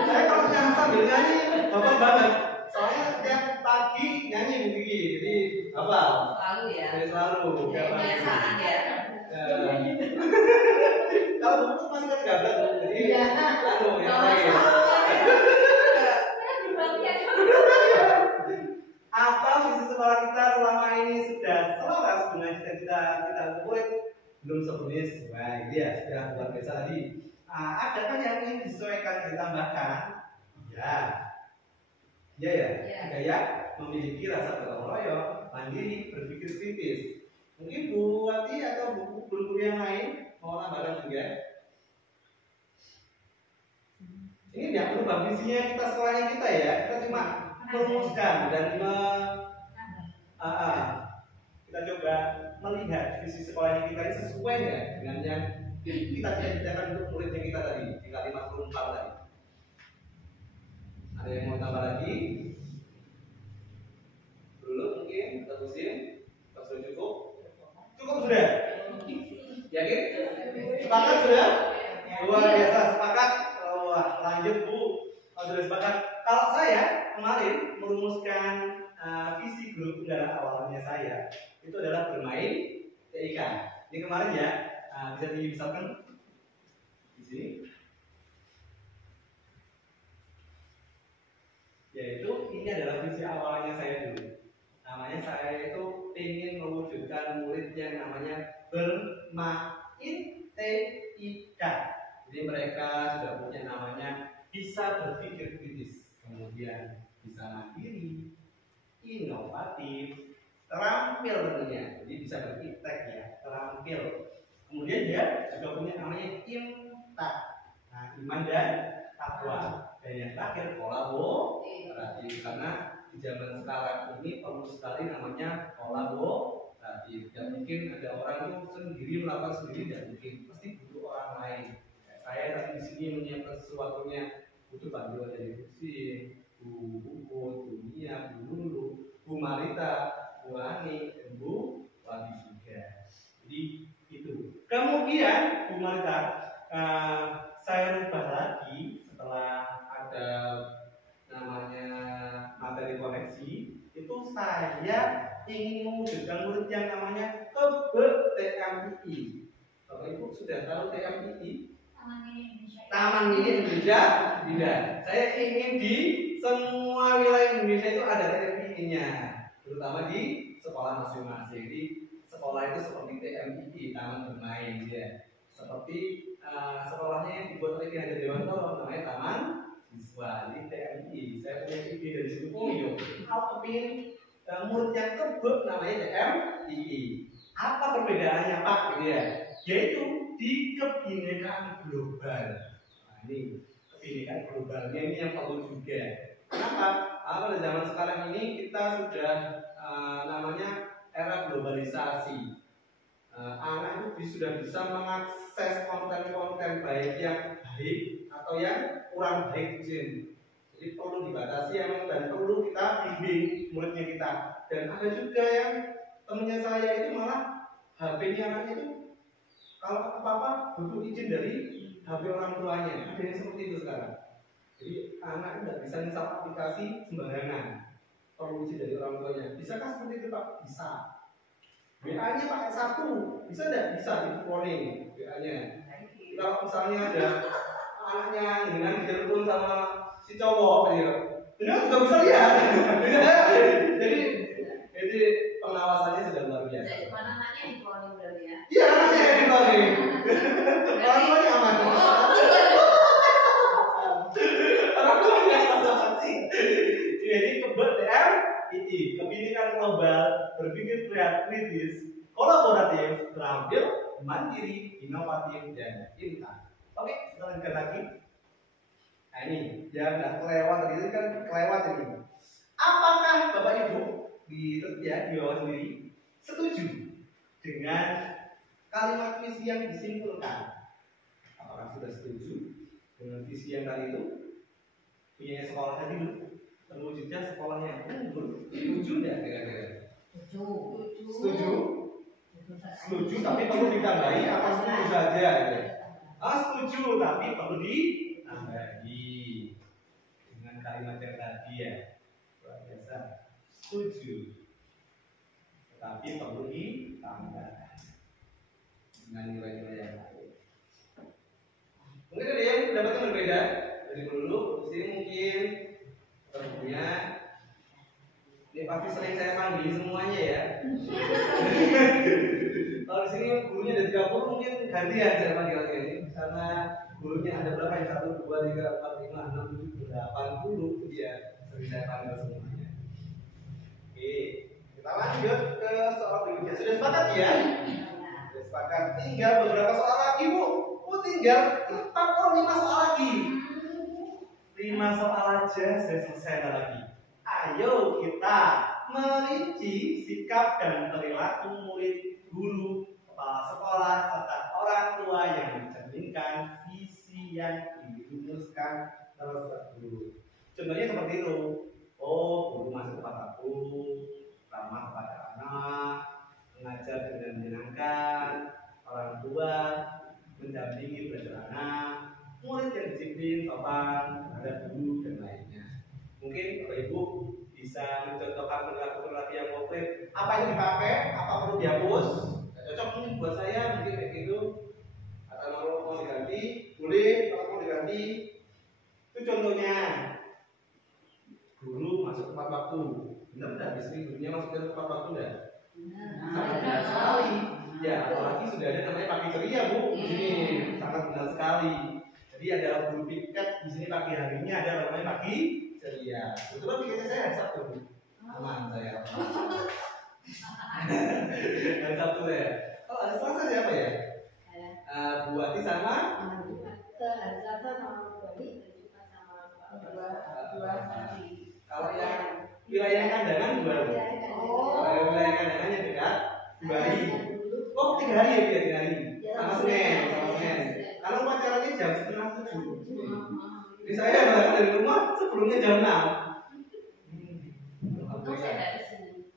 Saya kalau yang sambil nyanyi bapak banget. Soalnya tiap pagi nyanyi begini, jadi apa? Selalu ya. Selalu. Kebiasaan ya. Kalau buku masih kan 13, jadi lalu yang lain. Apa visi sekolah kita selama ini sudah yang kita murid belum sepenuhnya sesuai, gitu ya, sudah luar biasa tadi. Adakah yang ingin disesuaikan ditambahkan? Ya, ya, ya, memiliki rasa gotong royong, mandiri, berpikir kritis. Mungkin Bu Wati atau guru-guru yang lain mau nambahkan juga. Ini tidak berubah visinya kita sekolahnya kita ya. Kita cuma merumuskan dan kita coba melihat visi sekolahnya kita ini sesuai ya dengan yang kita cita-citakan untuk muridnya kita tadi di kalimat 54 tadi. Ada yang mau tambah lagi? Dulu mungkin terusin, pas sudah cukup. Cukup sudah? Yakin? Sepakat sudah? Luar biasa sepakat. Wah, lanjut Bu. Sudah sepakat. Kalau saya kemarin merumuskan visi grup penggarap awalnya saya itu adalah bermain TIK. Ini kemarin ya, bisa dibesarkan di sini. Yaitu ini adalah visi awalnya saya dulu. Namanya saya itu ingin mewujudkan murid yang namanya bermain TIK. Jadi mereka sudah punya namanya bisa berpikir kritis, kemudian bisa mandiri, inovatif, terampil tentunya. Jadi bisa beriptek ya, terampil. Kemudian dia juga punya namanya imtak, iman dan takwa. Dan yang terakhir kolaboratif, karena di zaman sekarang ini perlu sekali namanya kolaboratif. Dan mungkin ada orang itu sendiri melakukan sendiri dan mungkin pasti butuh orang lain. Saya tadi di sini menyiapkan sesuatunya butuh bantuan dari Bu Puput, Bu Mia, Bu Lulu, Bu Marita, Bu Ani, dan Bu Wati juga. Jadi itu. Kemudian Bu Marita, saya rubah lagi setelah ada namanya materi koneksi. Itu saya ingin mewujudkan murid yang namanya TMII. Bapak Ibu sudah tahu TMII? Taman Mini Indonesia. Tidak. Saya ingin di semua wilayah Indonesia itu ada TMII-nya, terutama di sekolah masing-masing. Jadi sekolah itu seperti TMII, taman bermain ya. Seperti sekolahnya yang dibuat oleh Ki Hajar Dewantara namanya Taman Siswa. Jadi TMII. Saya punya ide dari situ. Oh iya, aku kepingin murid yang kebet namanya TMII. Apa perbedaannya Pak? Gitu ya. Yaitu di kebinekaan global. Nah, ini kebinekaan globalnya ini yang perlu juga. Kenapa? Pada zaman sekarang ini kita sudah namanya era globalisasi. Anak itu sudah bisa mengakses konten-konten baik yang baik atau yang kurang baik. Jadi perlu dibatasi dan perlu kita bimbing muridnya kita. Dan ada juga yang temannya saya itu malah HP-nya anak itu kalau apa-apa butuh izin dari HP orang tuanya. Ada yang seperti itu sekarang. Jadi anak tidak bisa install aplikasi sembarangan, perlu izin dari orang tuanya. Bisakah seperti itu Pak? Bisa. WA-nya pakai satu, bisa tidak? Bisa di warning WA-nya. Kalau misalnya ada anaknya dengan ditelepon sama si cowok, dia juga bisa lihat. Jadi pengawasannya sudah luar biasa. Jadi mana anaknya di warning berarti ya? Iya, anaknya yang di warning. Orang tuanya aman. Orang tuanya aman sih. Jadi TMII, kebinekaan global, berpikir kritis, kolaboratif, terampil, mandiri, inovatif, dan imtak. Oke, kita lanjutkan lagi. Nah ini, yang nggak kelewat ini kan kelewat ini. Apakah Bapak Ibu di bawah sendiri setuju dengan kalimat visi yang disimpulkan? Apakah sudah setuju dengan visi yang tadi itu? Punya sekolah tadi dulu, terwujudnya sekolah yang unggul. Setuju tidak kira-kira? Setuju. Setuju, tapi perlu ditambahi apa setuju saja? Setuju, tapi perlu ditambahi dengan kalimat yang tadi ya. Luar biasa. Setuju, tetapi perlu ditambah dengan nilai-nilai yang lain. Mungkin ada yang pendapatnya berbeda dari dulu. Di sini mungkin punya ini pasti sering saya panggil semuanya ya. Kalau di sini gurunya ada 30 mungkin gantian saya panggil ini karena gurunya ada berapa yang 1, 2, 3, 4, 5, 6, 7, 80 dia sering saya panggil semuanya. Oke, kita lanjut ke soal berikutnya. Sudah sepakat ya? Sudah sepakat. Tinggal beberapa soal lagi Bu. Tinggal 4 atau 5 soal lagi. 5 soal aja saya selesai lagi. Ayo kita merinci sikap dan perilaku murid, guru, kepala sekolah, serta orang tua yang mencerminkan visi yang dirumuskan tersebut. Contohnya seperti itu. Oh, guru masuk tepat waktu, ramah kepada anak, mengajar dengan menyenangkan, orang tua mendampingi belajar anak, murid yang disiplin, sopan, terhadap guru dan lainnya. Mungkin Bapak Ibu bisa mencontohkan perilaku yang konkret. Apa yang dipakai? Apa perlu dihapus? Cocok mungkin buat saya, mungkin kayak gitu. Atau mau diganti, boleh. Kalau mau diganti, itu contohnya. Guru masuk tepat waktu. Benar tidak? Di sini gurunya masuk tepat waktu tidak? Sangat benar sekali. Ya, apalagi sudah ada namanya pagi ceria Bu. Di sini sangat benar sekali. Jadi ada guru piket di sini pagi harinya ada namanya pagi ceria. Kebetulan piketnya saya hari Sabtu. Aman saya. Hari Sabtu saya. Kalau hari Selasa siapa ya? Bu Ati sama? Hari Selasa sama Bu Ati, hari Jumat sama dua hari. Kalau yang wilayah kandangan 2 hari. Kalau wilayah kandangannya dekat 2 hari. Oh 3 hari ya, 3 hari. Sama Senin, sama Senin. Kalau upacaranya jam 6:30. Jadi saya berangkat dari rumah sebelumnya jam 6. Untung saya nggak di sini.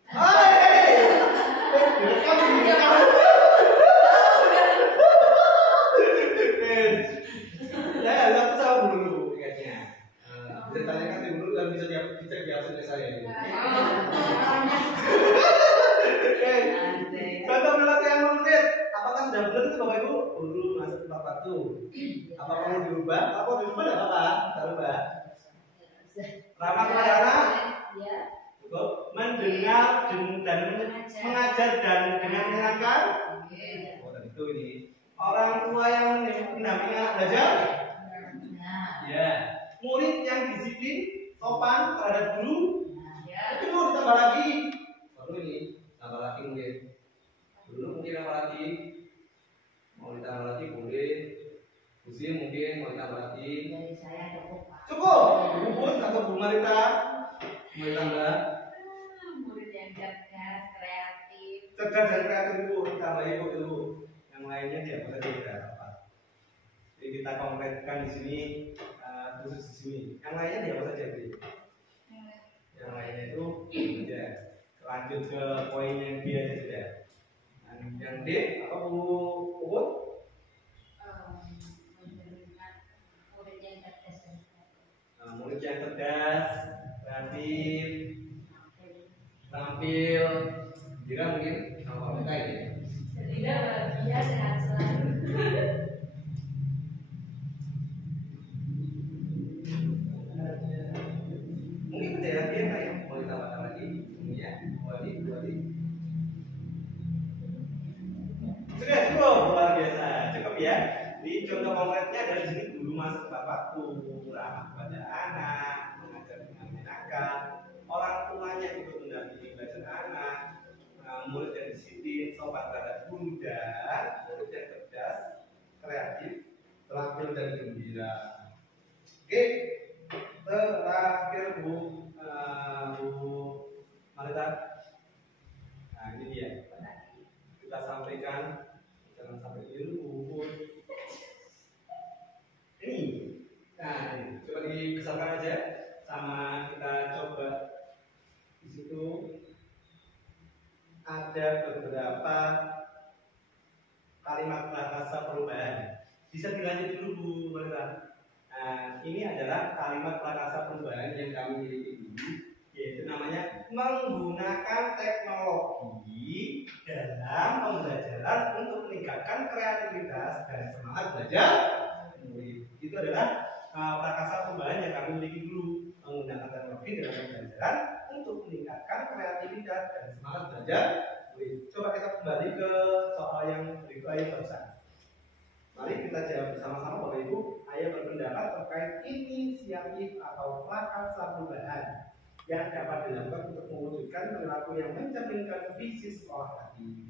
Direkam ini. Ya, aku sama dulu kayaknya. Bisa tanyakan ke dulu dan bisa dicek di absen saya. Contoh perilaku yang konkret. Apakah sudah benar itu Bapak Ibu? Guru masuk tepat waktu. Apa perlu dirubah? Apa dirubah tidak apa-apa? Tidak rubah. Ramah kepada anak. Ya. Cukup. Mendengar dan mengajar dan dengan menyenangkan. Oh, dan itu ini. Orang tua yang mendampingi anak belajar. Ya. Murid yang disiplin, sopan terhadap guru. Itu mau ditambah lagi. Baru ini tambah lagi mungkin. Dulu mungkin tambah lagi. Mau ditambah lagi boleh. Musim mungkin mau ditambah lagi. Dari saya cukup Pak. Cukup. Bubut atau Bu Marita mau ditambah. Murid yang cerdas, kreatif. Cerdas dan kreatif Bu ditambah ibu dulu. Yang lainnya dia bisa tidak apa. Jadi kita konkretkan di sini khusus di sini. Yang lainnya dia apa saja Bu? Yang lainnya itu ya. Lanjut ke poin yang B aja sudah. Yang D apa Bu Ubud? Murid yang cerdas. Murid yang cerdas, kreatif, tampil, kira mungkin apa kita ini? Tidak bahagia, sehat selalu. Mungkin ada lagi yang lain mau ditambahkan lagi? Ya, dua di. Sudah cukup, luar biasa, cukup ya. Di contoh konkretnya dari sini guru masuk tepat waktu, ramah kepada anak, mengajar dengan menyenangkan, orang tuanya ikut mendampingi belajar anak, murid yang disiplin, sopan terhadap guru dan murid yang cerdas, kreatif, terampil dan gembira. Oke, terakhir Bu Marita. Nah ini dia. Kita sampaikan, jangan sampai dulu. Ini, nah ini coba dibesarkan aja, sama kita coba di situ ada beberapa kalimat bahasa perubahan. Bisa dilanjut dulu Bu Marita. Nah, ini adalah kalimat prakasa perubahan yang kami miliki dulu, yaitu namanya menggunakan teknologi dalam pembelajaran untuk meningkatkan kreativitas dan semangat belajar murid. Itu adalah prakasa perubahan yang kami miliki dulu, menggunakan teknologi dalam pembelajaran untuk untuk meningkatkan kreativitas dan semangat belajar. Coba kita kembali ke soal yang barusan. Mari kita jawab bersama-sama Bapak Ibu. Ayah berpendapat terkait inisiatif atau prakarsa perubahan yang dapat dilakukan untuk mewujudkan perilaku yang mencerminkan visi sekolah tadi.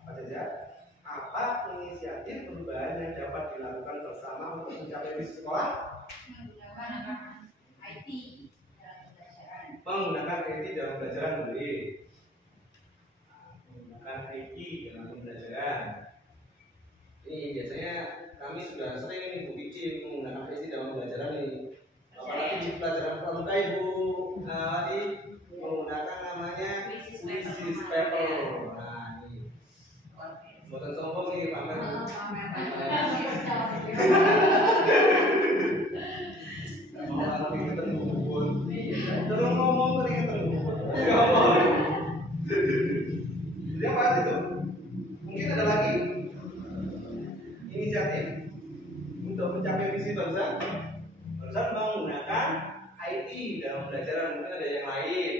Apa saja? Apa inisiatif perubahan yang dapat dilakukan bersama untuk mencapai visi sekolah? Menggunakan IT dalam pembelajaran. Menggunakan IT dalam pembelajaran boleh. Menggunakan IT dalam pembelajaran. Ini biasanya kami sudah sering Bu Kiki menggunakan IT dalam pembelajaran ini. Apalagi di pelajaran pramuka Ibu, tadi menggunakan namanya quizzes paper. Nah ini, bukan sombong nih pamer. Mau lagi ketemu pun, terus ngomong tadi ketemu. Jadi apa itu? Mungkin ada lagi inisiatif untuk mencapai visi bangsa. Bangsa menggunakan IT dalam pembelajaran, mungkin ada yang lain.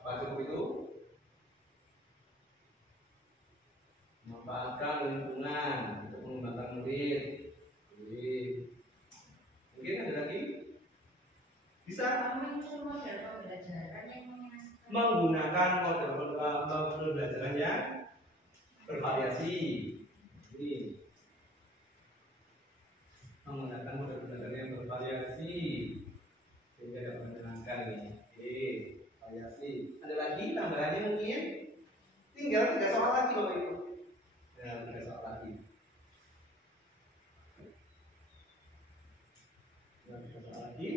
Apa cukup itu? Memanfaatkan lingkungan untuk mengembangkan murid. Mungkin ada lagi? Bisa Model pembelajaran yang menyenangkan. menggunakan model pembelajaran yang bervariasi. Ini menggunakan model pembelajaran yang bervariasi sehingga dapat menyenangkan nih. Oke, variasi. Ada lagi tambahannya mungkin? Tinggal 3 soal lagi Bapak Ibu. Ya, 3 soal lagi. Tinggal 3 soal lagi.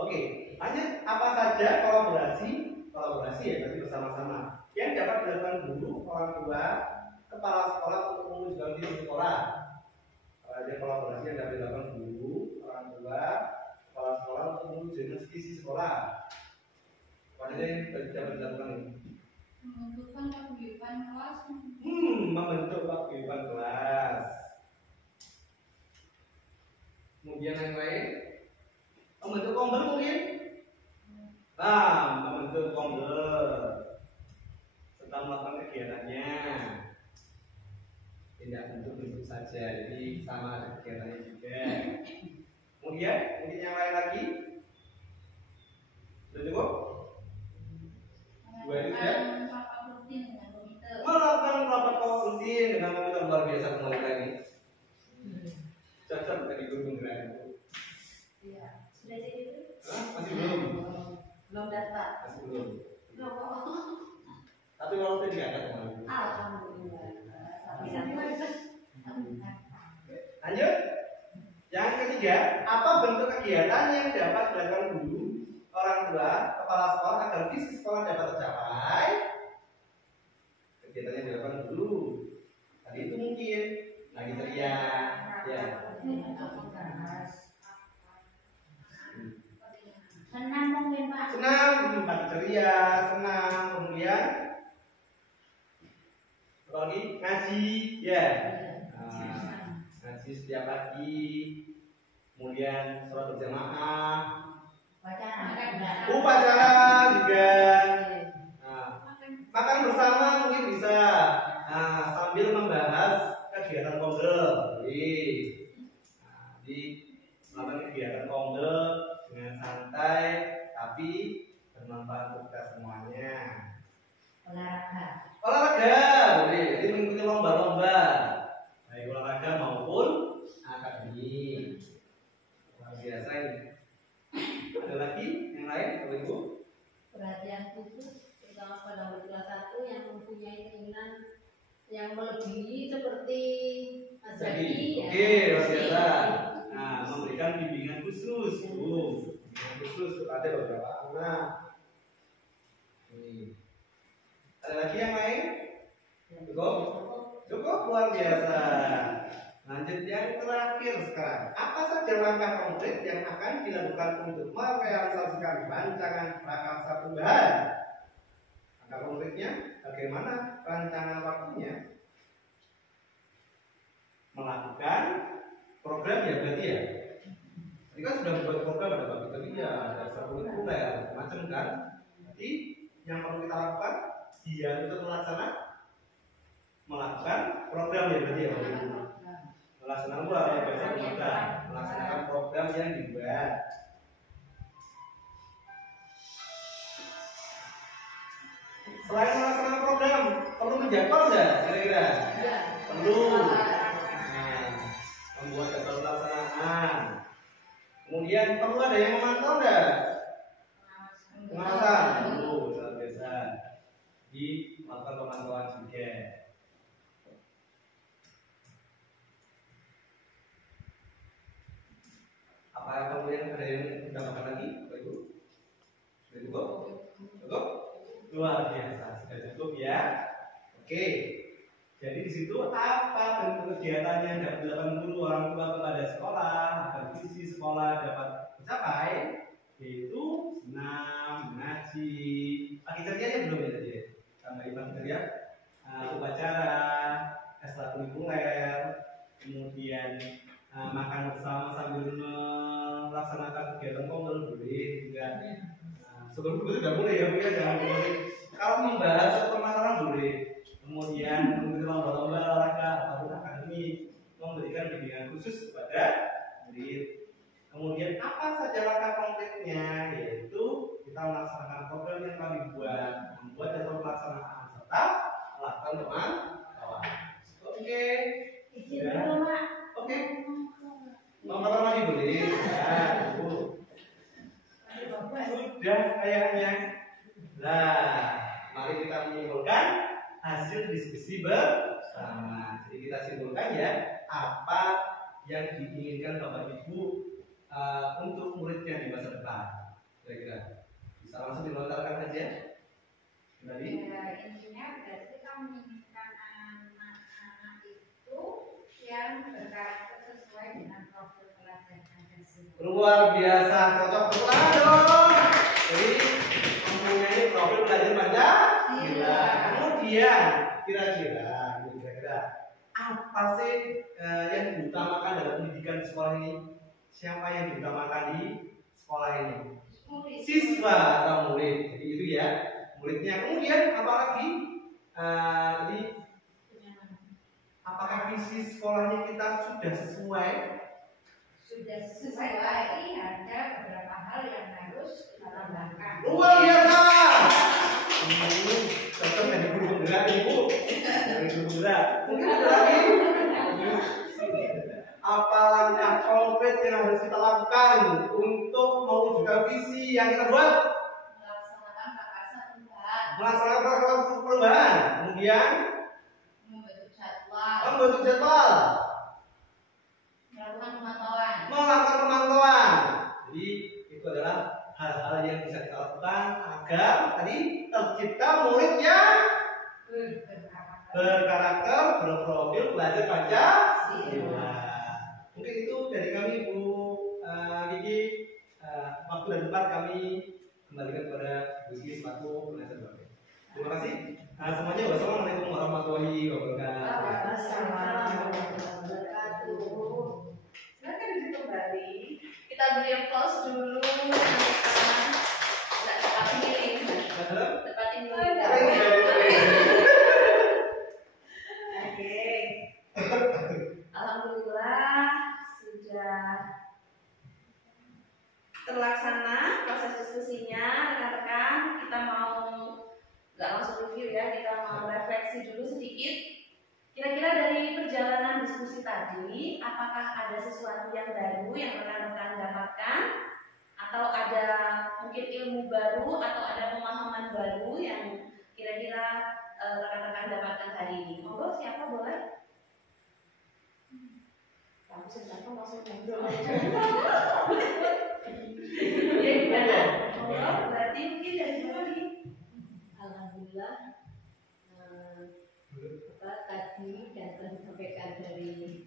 Oke, lanjut. Apa saja kolaborasi ya berarti bersama-sama yang dapat dilakukan guru, orang tua, kepala sekolah untuk mewujudkan visi sekolah. Apa saja kolaborasi yang dapat dilakukan guru, orang tua, kepala sekolah untuk mewujudkan visi sekolah. Apa saja yang dapat dilakukan ini? Membentukkan paguyuban kelas. Membentuk paguyuban kelas. Kemudian yang lain? Membentuk kombel mungkin? Membentuk kombel serta melakukan kegiatannya. Tidak bentuk-bentuk saja, jadi sama ada kegiatannya juga. Kemudian yang lain lagi? Sudah cukup? Dua itu ya? Rapat rutin dengan komite. Melakukan rapat rutin dengan komite luar biasa pemerintah ini. Cocok tadi guru penggerak itu. Iya. Sudah jadi itu? Masih belum? Belum daftar. Masih belum. Belum kok. Tapi kalau tidak ada kemarin. Alhamdulillah. Lanjut. Yang ketiga, apa bentuk kegiatan yang dapat dilakukan guru, orang tua, kepala sekolah agar visi sekolah dapat tercapai? Kegiatan yang dilakukan guru. Tadi itu mungkin lagi ceria, ya. Senam mungkin Pak. Senam, pagi ceria, senam, kemudian apa lagi? Ngaji, ya. Ngaji setiap pagi, kemudian sholat berjamaah, upacara juga. Makan bersama mungkin bisa. Sambil membahas kegiatan kombel. Jadi melakukan kegiatan kombel dengan santai tapi bermanfaat untuk kita semuanya. Olahraga, boleh. Jadi mengikuti lomba-lomba, baik olahraga maupun akademik. Luar biasa ini. Ada lagi yang lain, Bapak Ibu? Perhatian khusus terutama pada murid kelas 1 yang mempunyai keinginan yang melebihi seperti Mas Zaki. Oke, luar biasa. Nah, memberikan bimbingan khusus. Bimbingan khusus kepada beberapa anak. Ini. Ada lagi yang lain? Cukup? Cukup, luar biasa. Lanjut yang terakhir sekarang. Apa saja langkah konkret yang akan dilakukan untuk merealisasikan rancangan prakarsa perubahan? Langkah konkretnya, bagaimana rancangan waktunya? Melakukan melakukan program ya berarti ya. Ini kan sudah membuat program ada bagi-bagi ya, ada ekstrakurikuler macam kan. Jadi yang perlu kita lakukan dia itu melakukan program ya berarti ya. Melaksanakan melaksanakan program yang dibuat. Selain melaksanakan program, perlu menjadwal nggak kira-kira? Ya. Perlu. Nah, membuat jadwal pelaksanaan. Kemudian perlu ada yang memantau nggak? Pengawasan. Perlu, sangat biasa. Di melakukan pemantauan juga. Apa kemudian ada yang ditambahkan lagi, Bapak Ibu? Sudah cukup? Cukup? Luar biasa, sudah cukup ya. Oke, jadi di situ apa bentuk kegiatan yang dapat dilakukan guru orang tua kepada sekolah agar visi sekolah dapat tercapai, yaitu senam, mengaji, pagi cerianya belum ya tadi ya? Tambahin pagi ceria, upacara, ekstrakurikuler, kemudian makan bersama sambil melaksanakan kegiatan kompel boleh juga. Sebelum itu sudah boleh ya, jangan boleh. Kalau membahas satu permasalahan boleh. Kemudian mengikuti lomba-lomba olahraga ataupun akademi, memberikan bimbingan khusus kepada murid. Kemudian apa saja langkah konkretnya, yaitu kita melaksanakan program yang kami buat, membuat jadwal pelaksanaan serta melakukan pemantauan. Oke. Izin dulu, Mak. Oke. Nomor lagi boleh. Ya, Bu. Sudah kayaknya. Nah, mari kita menyimpulkan hasil diskusi bersama. Jadi kita simpulkan ya apa yang diinginkan Bapak Ibu untuk muridnya di masa depan. Kira-kira bisa langsung dilontarkan aja. Kembali. Ya, intinya berarti kita menginginkan anak-anak itu yang berkarakter sesuai dengan profil pelajaran tersebut. Luar biasa, cocok betul dong. Jadi mempunyai profil belajar Pancasila. Kemudian kira-kira apa sih yang diutamakan dalam pendidikan sekolah ini? Siapa yang diutamakan di sekolah ini? Siswa atau murid. Jadi itu ya muridnya. Kemudian apa lagi? Jadi apakah visi sekolahnya kita sudah sesuai? Sudah sesuai, tapi ada beberapa hal yang harus kita tambahkan. Luar biasa. Cocok dari guru penggerak ibu. Dari guru penggerak. Mungkin ada lagi. Apa langkah konkret yang harus kita lakukan untuk mewujudkan visi yang kita buat? Melaksanakan prakarsa perubahan. Melaksanakan prakarsa perubahan. Kemudian Membentuk jadwal. membentuk jadwal. Melakukan pemantauan. Melakukan pemantauan. Jadi itu adalah hal-hal yang bisa kita lakukan agar tadi tercipta murid yang berkarakter, berprofil belajar Pancasila. Mungkin itu dari kami Bu Gigi. Waktu dan tempat kami kembalikan kepada Bu Gigi selaku penasihat Bapak. Terima kasih. Semuanya wassalamualaikum warahmatullahi wabarakatuh. Silakan duduk kembali. Kita beri applause dulu. Tidak dapat pilih. Dapat Oke. Alhamdulillah sudah terlaksana proses diskusinya, rekan-rekan. Kita mau nggak langsung review ya, kita mau refleksi dulu sedikit. Kira-kira dari perjalanan diskusi tadi, apakah ada sesuatu yang baru yang rekan-rekan dapatkan, atau ada mungkin ilmu baru atau ada pemahaman baru yang kira-kira rekan-rekan dapatkan hari ini? Monggo, siapa boleh? Kamu sebentar langsung ngobrol aja. Ya gimana? Monggo, berarti mungkin dari mana nih? Alhamdulillah tadi dan telah disampaikan dari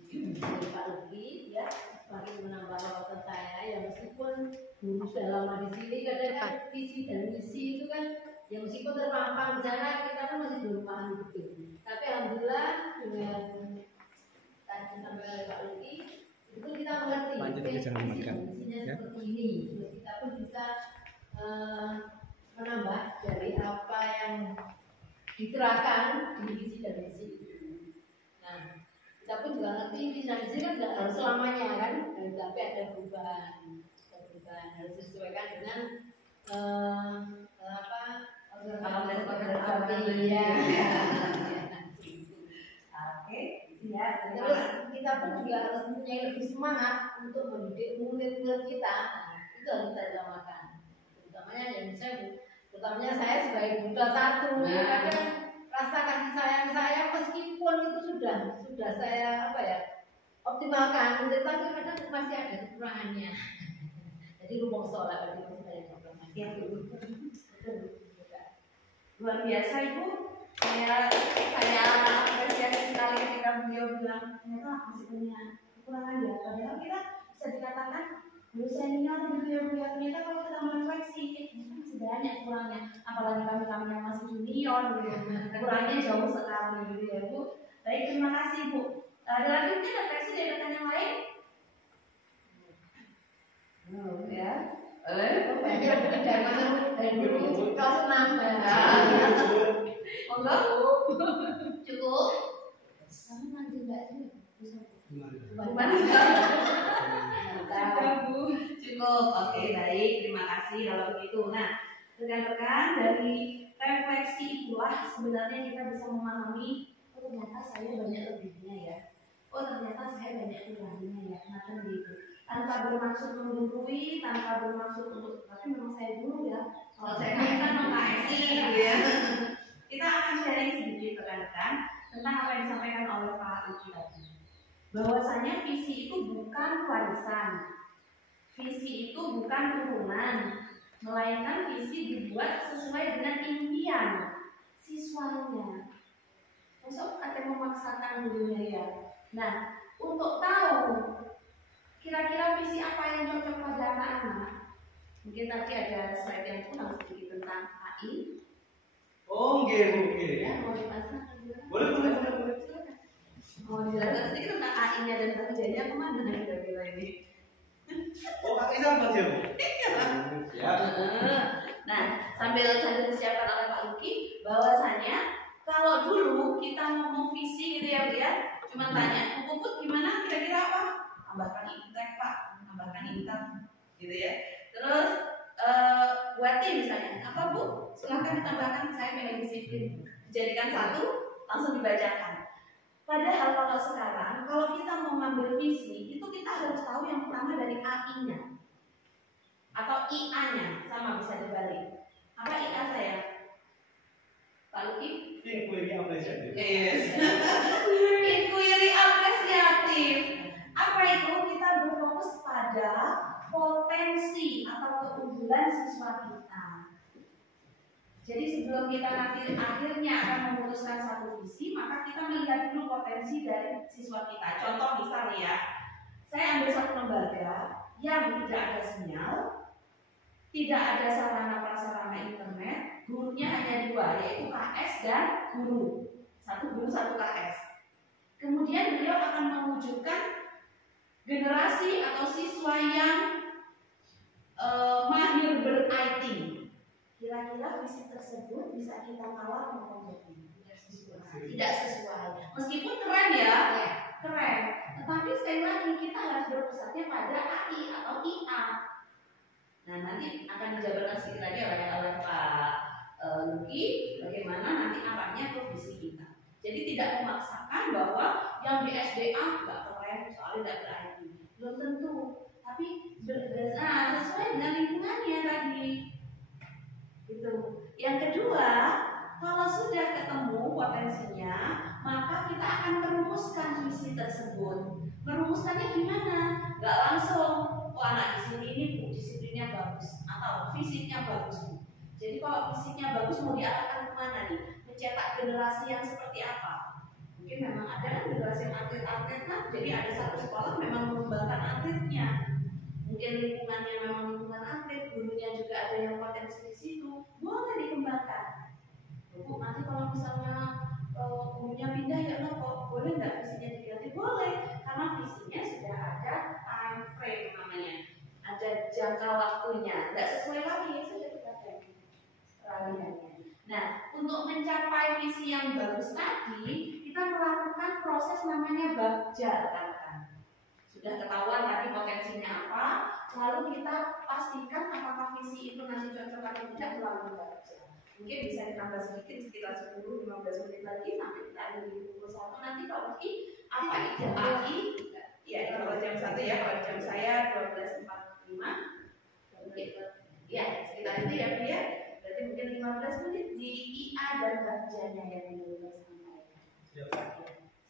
Pak Luki ya semakin menambah wawasan saya ya, meskipun guru sudah lama di sini kadang visi dan misi itu kan ya meskipun terpampang di sana kita kan masih belum paham betul, tapi alhamdulillah dengan disampaikan oleh Pak Luki, itu kita mengerti. Lanjut, tapi jangan dimatikan. Visinya Ya. seperti ini, terus kita pun bisa menambah dari apa yang diterapkan di visi dan misi itu. Nah, kita pun juga ngerti visi dan misi kan tidak harus selamanya kan, tapi ada perubahan, harus disesuaikan dengan Iya. Oke, siap. Terus kita pun juga harus mempunyai lebih semangat untuk mendidik murid-murid kita. Nah, itu harus kita utamakan. Terutamanya yang terutamanya saya sebagai Buddha satu, kadang rasa kasih sayang saya meskipun itu sudah saya optimalkan, tetapi kadang masih ada kekurangannya. Jadi rumong sholat berarti masih ada kekurangan. Ya, luar biasa Ibu. Saya apresiasi sekali ketika beliau bilang ternyata masih punya kekurangan ya. Padahal kita bisa dikatakan guru senior gitu ya Bu ya. Ternyata kalau kita merefleksi kita masih banyak kurangnya. Apalagi kami yang masih junior gitu. Kurangnya jauh sekali gitu ya Bu. Baik, terima kasih Bu. Ada lagi mungkin refleksi dari rekan yang lain? Ya. Banyak mungkin dari dulu kelas 6 ya. Enggak? Cukup? Sama nanti enggak sih? Sudah Bu, cukup. Oke, baik, terima kasih kalau begitu. Nah, rekan-rekan, dari refleksi itulah sebenarnya kita bisa memahami, oh ternyata saya banyak lebihnya ya. Oh ternyata saya banyak kurangnya ya. Nah, begitu. Tanpa bermaksud menggurui, tanpa bermaksud untuk, tapi memang saya dulu ya. Kalau saya kan meng-KSI gitu ya. Kita akan sharing sedikit rekan-rekan tentang apa yang disampaikan oleh Pak Luki tadi. Bahwasanya visi itu bukan warisan, visi itu bukan turunan, melainkan visi dibuat sesuai dengan impian siswanya. Masuk kata memaksakan gurunya ya. Nah, untuk tahu kira-kira visi apa yang cocok pada anak-anak, mungkin tadi ada slide yang kurang sedikit tentang AI. Oh, oke. Ya, mau dipasang juga. Boleh. Mau dijelaskan sedikit tentang AI-nya dan kerjanya kemana kira-kira ini? Oh, Kak Isa apa sih, Bu? Ya. Nah, sambil disiapkan oleh Pak Luki, bahwasanya kalau dulu kita ngomong visi gitu ya Bu ya, cuma tanya, Bu Puput gimana kira-kira apa? Tambahkan intek Pak, tambahkan intek gitu ya. Terus buatin misalnya, apa Bu? Silahkan ditambahkan, saya pengen disiplin. Dijadikan satu, langsung dibacakan. Padahal kalau sekarang, kalau kita mau ngambil visi, itu kita harus tahu yang pertama dari AI-nya atau IA-nya, sama bisa dibalik. Apa IA saya? Pak Luki? Inquiry apresiatif. Yes. Inquiry apresiatif. Apa itu? Kita berfokus pada potensi atau keunggulan siswa kita. Jadi sebelum kita nanti akhirnya akan memutuskan satu visi, maka kita melihat dulu potensi dari siswa kita. Contoh misalnya ya, saya ambil satu lembaga yang tidak ada sinyal, tidak ada sarana prasarana internet, gurunya hanya dua, yaitu KS dan guru. Satu guru, satu KS. Kemudian beliau akan mewujudkan generasi atau siswa yang mahir ber-IT. Kira-kira visi tersebut bisa kita kawal atau tidak sesuai. Meskipun keren ya, keren. Tetapi sekali lagi kita harus berpusatnya pada AI atau IA. Nah, nanti akan dijabarkan sedikit lagi oleh Pak Luki bagaimana nanti arahnya ke visi kita. Jadi tidak memaksakan bahwa yang di SDA nggak keren soalnya tidak ber-IT. Belum tentu. Tapi sesuai dengan lingkungannya tadi. Gitu. Yang kedua, kalau sudah ketemu potensinya, maka kita akan merumuskan visi tersebut. Merumuskannya gimana? Gak langsung, oh anak di sini ini Bu, disiplinnya bagus atau fisiknya bagus Bu. Jadi kalau fisiknya bagus mau diarahkan kemana nih? Mencetak generasi yang seperti apa? Mungkin memang ada kan generasi yang atlet-atlet kan, jadi ada satu sekolah memang mengembangkan atletnya. Mungkin lingkungannya memang lingkungan atlet, gurunya juga ada yang potensi di situ, boleh dikembangkan. Bu, nanti kalau misalnya gurunya pindah ya kok boleh nggak visinya diganti? Boleh. peralihannya. Nah, untuk mencapai visi yang bagus tadi, kita melakukan proses namanya bagja, kan? Sudah ketahuan tadi potensinya apa, lalu kita pastikan apakah visi itu nanti cocok atau tidak melalui bagja. Mungkin bisa ditambah sedikit sekitar 10-15 menit lagi sampai kita ada di pukul 1 nanti kalau apa itu AI. Ya, kalau jam 1 ya, kalau jam saya 12.45. Mungkin ya, sekitar itu ya, Bu ya. Berarti mungkin 15 menit di IA dan bagjanya yang ingin saya sampaikan.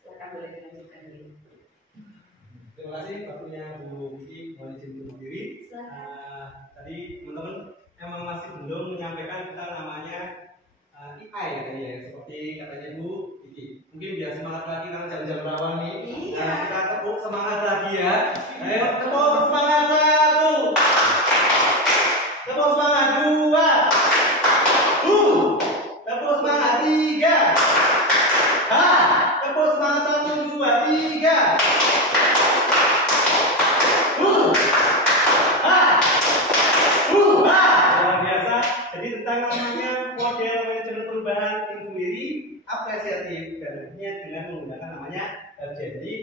Silakan boleh dilanjutkan dulu. Terima kasih waktunya Bu Kiki, mohon izin untuk berdiri. Tadi teman-teman emang masih belum menyampaikan kita namanya AI tadi ya, seperti katanya Bu Kiki. Mungkin biar semangat lagi karena jam-jam rawan nih. Nah, kita tepuk semangat lagi ya. Ayo tepuk semangat 1. Tepuk semangat 2. Tepuk semangat 3. Tepuk semangat 1, 2, 3. Luar biasa. Jadi tentang namanya model manajemen perubahan inquiry apresiatif dan dengan menggunakan namanya jadi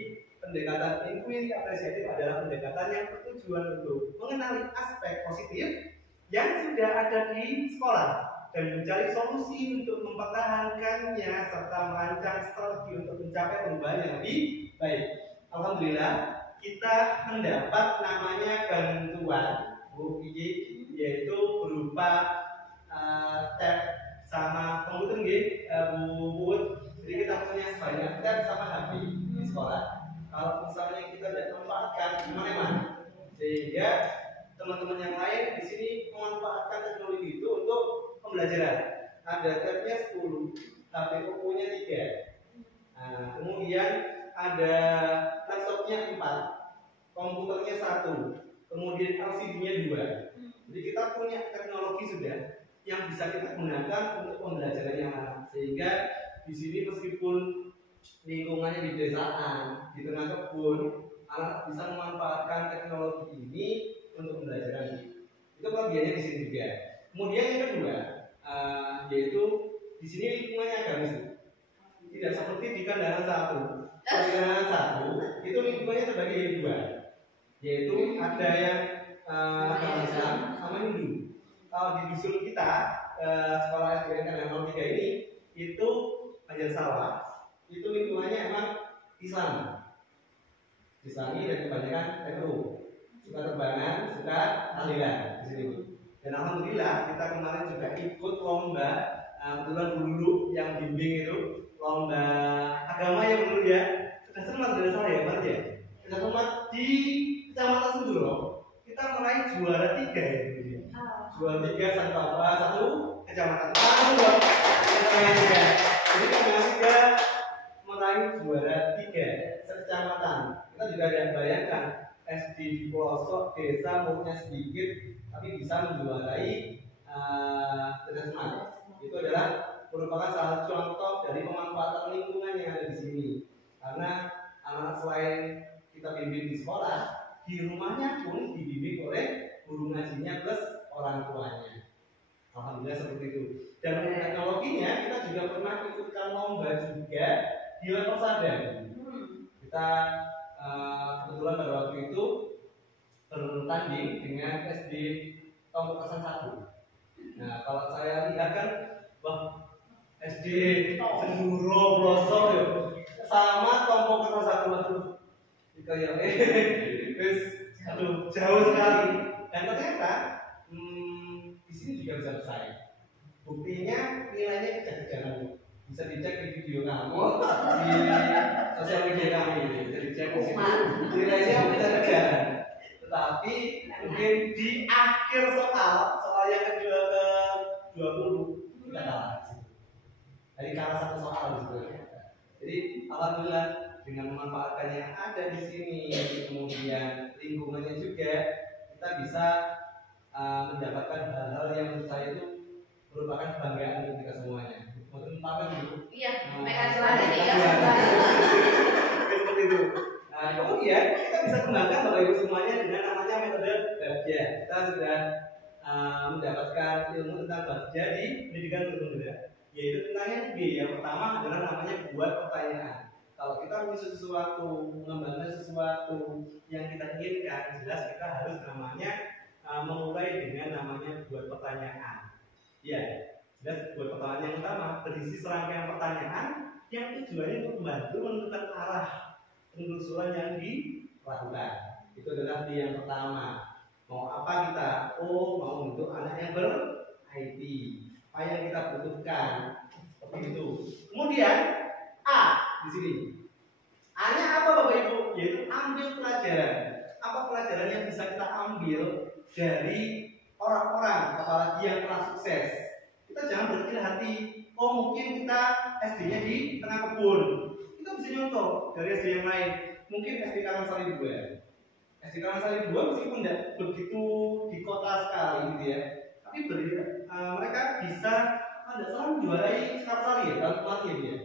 pendekatan inquiry apresiatif adalah pendekatan yang bertujuan untuk mengenali aspek positif yang sudah ada di sekolah dan mencari solusi untuk mempertahankannya serta merancang strategi untuk mencapai perubahan yang lebih baik. Alhamdulillah kita mendapat namanya bantuan Bu Kiki, yaitu berupa tab sama komputer nggih, Bu Put. Jadi kita punya sebanyak tab sama HP di sekolah. Kalau misalnya kita tidak memanfaatkan gimana? Sehingga teman-teman yang lain di sini memanfaatkan teknologi itu untuk pembelajaran. Ada tabnya 10, HP Oppo-nya 3. Kemudian ada laptopnya 4, komputernya 1, kemudian LCD-nya 2. Jadi kita punya teknologi sudah yang bisa kita gunakan untuk pembelajaran yang anak. Sehingga di sini meskipun lingkungannya di pedesaan, di tengah kebun, anak bisa memanfaatkan teknologi ini untuk pembelajaran. Itu kelebihannya di sini juga. Kemudian yang kedua, yaitu di sini lingkungannya agamis. Tidak seperti di kandangan 1. Di kandangan 1 itu lingkungannya terbagi 2, yaitu ada yang Islam sama Hindu. Kalau di dusun kita sekolah SDN Kandangan 03 ini itu Banjar Sawah, itu lingkungannya emang Islam. Islami dan kebanyakan NU. Suka terbangan, suka tahlilan di sini. Dan alhamdulillah kita kemarin juga ikut lomba, kebetulan dulu yang bimbing itu lomba agama ya dulu ya. Sudah selamat dari saya ya, Pak ya. Sudah selamat di Kecamatan Senduro. Kita meraih juara 3 ya. Juara 3 satu kecamatan. Jadi kami meraih juara 3 sekecamatan. Kita juga ada bayangkan SD di pelosok desa umurnya sedikit tapi bisa menjuarai Cerdas. Itu adalah merupakan salah satu contoh dari pemanfaatan lingkungan yang ada di sini. Karena anak-anak selain kita bimbing di sekolah, di rumahnya pun dibimbing oleh guru ngajinya plus orang tuanya. Alhamdulillah seperti itu. Dan untuk teknologinya kita juga pernah ikutkan lomba juga di level Sadang. Kita kebetulan pada waktu itu bertanding dengan SD Pamekasan 1. Nah kalau saya lihat kan, wah SD Senduro pelosok ya, sama Pamekasan 1, aduh, kayak aduh jauh sekali. Dan ternyata di sini juga bisa bersaing. Buktinya nilainya kejar-kejaran. Bisa dicek di video kami, di sosial media kami, bisa dicek di sini. Nilainya kejar-kejaran. Tetapi mungkin di akhir soal yang kedua ke 20 kita kalah. Jadi kalah 1 soal gitu. Jadi alhamdulillah dengan memanfaatkan yang ada di sini, kemudian lingkungannya juga, kita bisa mendapatkan hal-hal yang menurut saya itu merupakan kebanggaan untuk kita semuanya. Mungkin paham dulu. Iya, PK selalu ya. Seperti itu. Nah, kemudian kita bisa kembangkan Bapak Ibu semuanya dengan namanya metode Bagja. Kita sudah mendapatkan ilmu tentang bagja di pendidikan guru muda, yaitu tentang yang B. Yang pertama adalah namanya buat pertanyaan. Kalau kita menyusun sesuatu, mengembangkan sesuatu yang kita inginkan, jelas kita harus namanya memulai dengan namanya buat pertanyaan. Ya, jelas buat pertanyaan yang utama berisi serangkaian pertanyaan yang tujuannya untuk membantu menentukan arah penelusuran yang dilakukan. Itu adalah D yang pertama. Mau apa kita? Oh, mau untuk anak yang ber-IT. Apa yang kita butuhkan? Seperti itu. Kemudian A di sini. A-nya apa Bapak Ibu? Yaitu ambil pelajaran. Apa pelajaran yang bisa kita ambil dari orang-orang, apalagi yang telah sukses? Kita jangan berkecil hati. Oh, mungkin kita SD-nya di tengah kebun. Kita bisa nyontoh dari SD yang lain. Mungkin SD Karangsari 2. SD Karangsari 2 meskipun tidak begitu di kota sekali gitu ya, tapi mereka bisa tidak salah menjuarai Karangsari ya, tahun kemarin ya.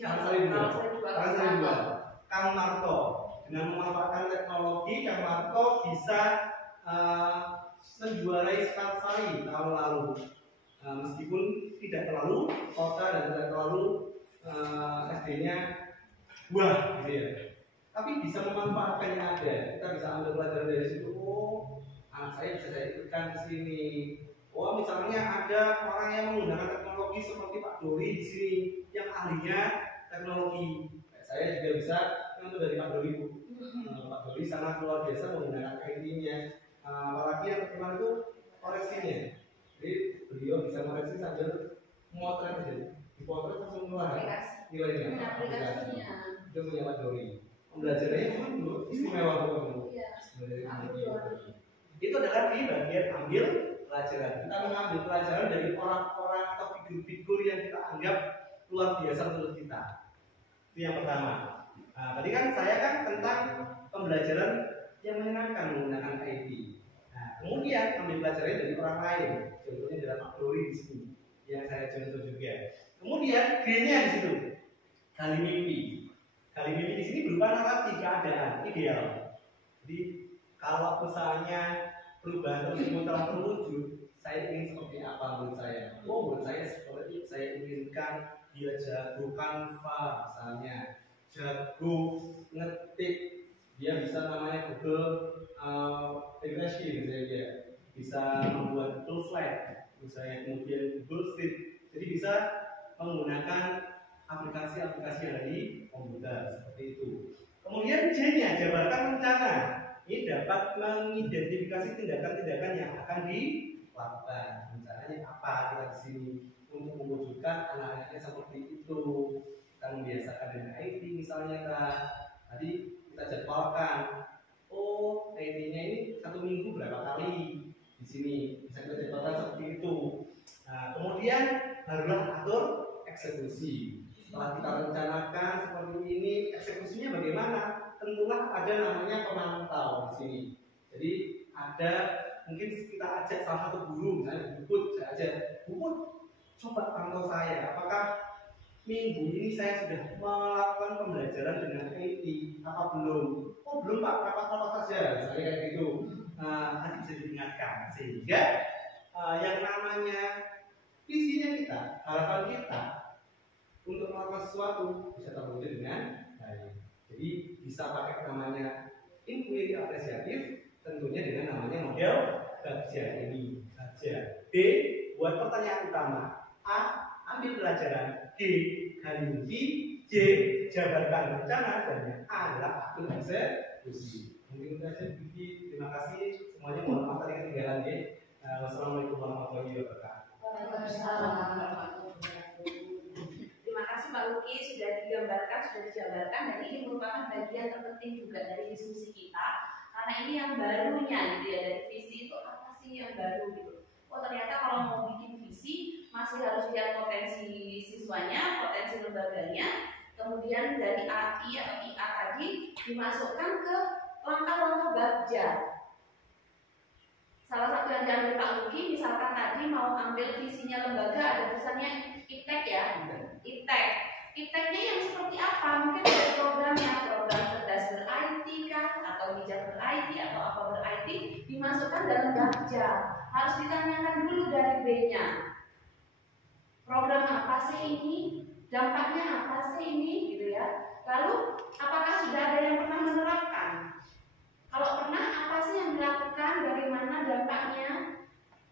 Karangsari 2. Kang Marto dengan memanfaatkan teknologi, Kang Marto bisa menjuarai Karangsari tahun lalu. Meskipun tidak terlalu kota dan tidak terlalu SD-nya buah gitu ya, tapi bisa memanfaatkan yang ada. Kita bisa ambil pelajaran dari situ. Oh, anak saya bisa saya ikutkan ke sini. Oh, misalnya ada orang yang menggunakan teknologi seperti Pak Dori di sini yang ahlinya teknologi. Saya juga bisa mengambil dari Pak Dori Bu. Pak Dori sangat luar biasa menggunakan IT-nya. Apalagi yang kemarin itu koreksinya. Jadi beliau bisa koreksi sambil memotret aja. Dipotret langsung keluar nilainya. Aplikasinya. Itu punya Pak Dori. Pembelajarannya pun istimewa banget. Itu adalah di bagian ambil pelajaran. Kita mengambil pelajaran dari orang-orang atau figur-figur yang kita anggap luar biasa menurut kita. Itu yang pertama. Tadi kan saya kan tentang pembelajaran yang menyenangkan menggunakan IT. Kemudian ambil pelajaran dari orang lain. Contohnya adalah Pak Dori di sini yang saya contoh juga. Kemudian D-nya di situ. Kali mimpi. Kali mimpi di sini berupa narasi keadaan ideal. Jadi kalau misalnya perubahan tersebut telah terwujud, saya ingin seperti apa menurut saya? Oh, menurut saya seperti saya inginkan dia jago Canva misalnya, jago ngetik, dia bisa namanya Google Impression misalnya dia bisa membuat Google Slide misalnya, kemudian Google Sheet. Jadi bisa menggunakan aplikasi-aplikasi yang ada di komputer seperti itu. Kemudian J-nya jabarkan rencana. Ini dapat mengidentifikasi tindakan-tindakan yang akan dilakukan. Rencananya apa kita di sini untuk mewujudkan anak-anaknya seperti itu. Kita membiasakan dengan IT misalnya tadi kita jadwalkan. Oh, IT-nya ini 1 minggu berapa kali di sini bisa kita jadwalkan seperti itu. Nah, kemudian barulah atur eksekusi. Setelah kita rencanakan seperti ini, eksekusinya bagaimana? Tentulah ada namanya pemantau di sini. Jadi ada mungkin kita ajak salah satu guru, misalnya Buput, saya ajak Buput, coba pantau saya. Apakah minggu ini saya sudah melakukan pembelajaran dengan IT? Apa belum? Oh belum Pak, rapat-rapat saja, misalnya kayak gitu. Nanti bisa diingatkan sehingga yang namanya visinya kita, harapan kita untuk melakukan sesuatu bisa terwujud dengan baik. Jadi bisa pakai namanya inquiry apresiatif, tentunya dengan namanya model bagja ini saja. B, buat pertanyaan utama. A, ambil pelajaran. D, gali mimpi. J, jabarkan rencana. Dan yang A adalah atur eksekusi. Mungkin itu saja. Terima kasih semuanya. Mohon maaf tadi ketinggalan ya. Wassalamualaikum warahmatullahi wabarakatuh. Terima kasih Pak Luki, sudah digambarkan, sudah dijabarkan, dan ini merupakan bagian terpenting juga dari diskusi kita, karena ini yang barunya gitu ya, dari visi itu apa sih yang baru gitu. Oh ternyata kalau mau bikin visi masih harus lihat potensi siswanya, potensi lembaganya, kemudian dari AI atau IA tadi dimasukkan ke langkah-langkah bagja. Salah satu yang diambil Pak Luki, misalkan tadi mau ambil visinya lembaga, ada tulisannya IPTEK ya, IPTEK. IPTEK-nya yang seperti apa? Mungkin ada programnya, program cerdas ber-IT kah, atau di belajar ber-IT atau apa ber-IT, dimasukkan dalam Gapjar. Harus ditanyakan dulu dari B-nya. Program apa sih ini? Dampaknya apa sih ini? Gitu ya. Lalu, apakah sudah ada yang pernah menerapkan? Kalau pernah, apa sih yang dilakukan? Bagaimana dampaknya?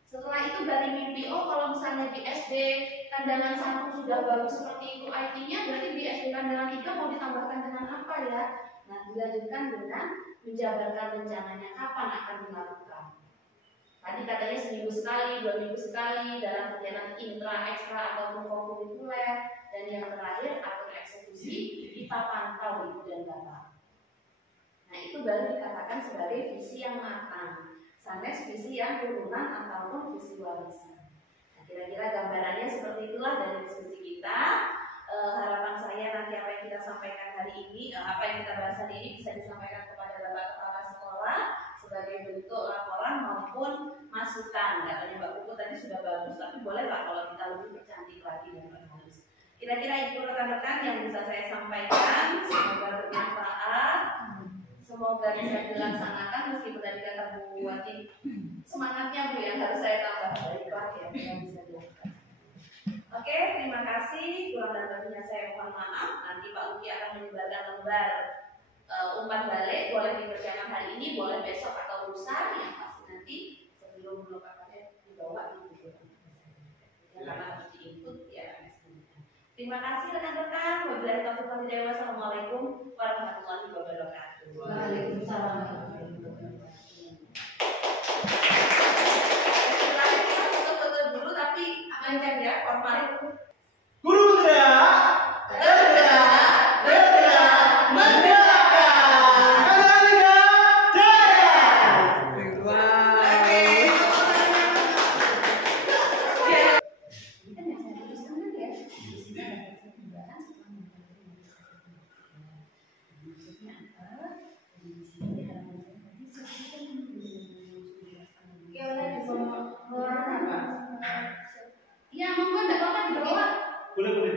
Setelah itu dari MIPO, kalau misalnya di SD kandangan 1 sudah bagus seperti itu IT-nya, berarti di SD kandangan 3 mau ditambahkan dengan apa ya? Nah, dilanjutkan dengan menjabarkan rencananya kapan akan dilakukan. Tadi katanya seminggu sekali, 2 minggu sekali dalam kegiatan intra, ekstra ataupun kokurikuler, dan yang terakhir atur eksekusi kita pantau ibu dan bapak. Nah, itu baru dikatakan sebagai visi yang matang. Sanes visi yang turunan ataupun visi warisan. Nah, kira-kira gambarannya seperti itulah dari diskusi kita. Harapan saya nanti apa yang kita sampaikan hari ini, apa yang kita bahas hari ini bisa disampaikan kepada Bapak Kepala Sekolah sebagai bentuk laporan maupun masukan. Katanya Mbak Pupu tadi sudah bagus, tapi bolehlah kalau kita lebih percantik lagi dan bagus. Kira-kira itu rekan-rekan yang bisa saya sampaikan. Semoga bermanfaat. Semoga bisa dilaksanakan meskipun tadi kata Bu Wati semangatnya Bu yang harus saya tambah baiklah ya yang bisa dilakukan. Oke, terima kasih. Kurang dan lebihnya saya mohon maaf. Nanti Pak Uki akan menyebarkan lembar umpan balik. Boleh dikerjakan hari ini, boleh besok atau lusa. Yang pasti nanti sebelum lokasinya dibawa di video. Yang karena harus diinput ya. Terima kasih rekan-rekan. Wabillahi taufiq wal hidayah. Wassalamualaikum warahmatullahi wabarakatuh. Waalaikumsalam. Foto-foto dulu tapi lancar ya, formal. Guru bergerak, membelakan. Iya, monggo enggak apa-apa dibawa. Boleh.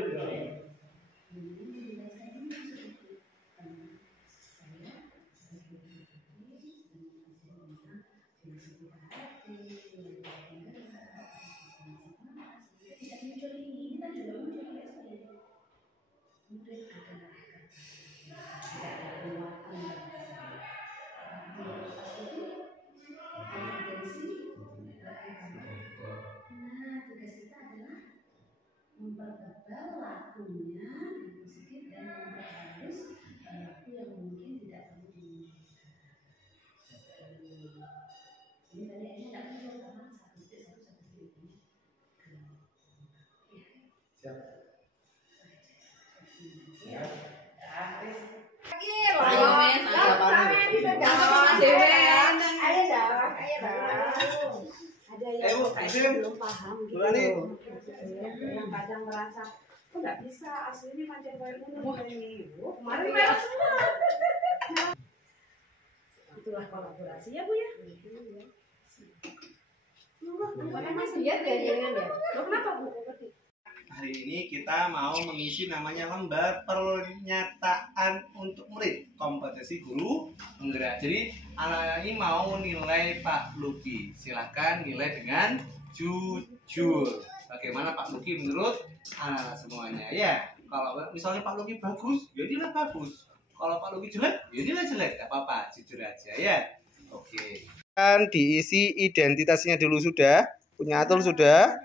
Mempertebal lakunya yang positif dan memperhalus laku yang mungkin tidak perlu dimunculkan. Ini tadi aja tidak muncul karena satu titik ini. Siap. Ada yang belum paham gitu loh. Yang kadang merasa kok nggak bisa aslinya macam kayak ini. Kemarin merah semua. Itulah kolaborasi ya Bu ya. Mas lihat ya. Kenapa Bu? Hari ini kita mau mengisi namanya lembar pernyataan untuk murid kompetensi guru penggerak. Jadi anak-anak ini mau nilai Pak Luki. Silahkan nilai dengan jujur. Bagaimana Pak Luki menurut anak-anak semuanya? Ya, kalau misalnya Pak Luki bagus, ya nilai bagus. Kalau Pak Luki jelek, ya nilai jelek. Gak apa-apa, jujur aja ya. Oke. Kan diisi identitasnya dulu sudah. Punya Atul sudah.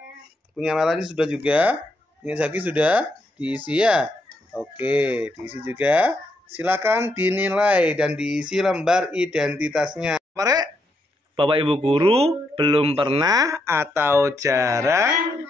Punya Melani sudah juga. Punya Zaki sudah diisi ya. Oke, diisi juga. Silakan dinilai dan diisi lembar identitasnya. Bapak Ibu guru belum pernah atau jarang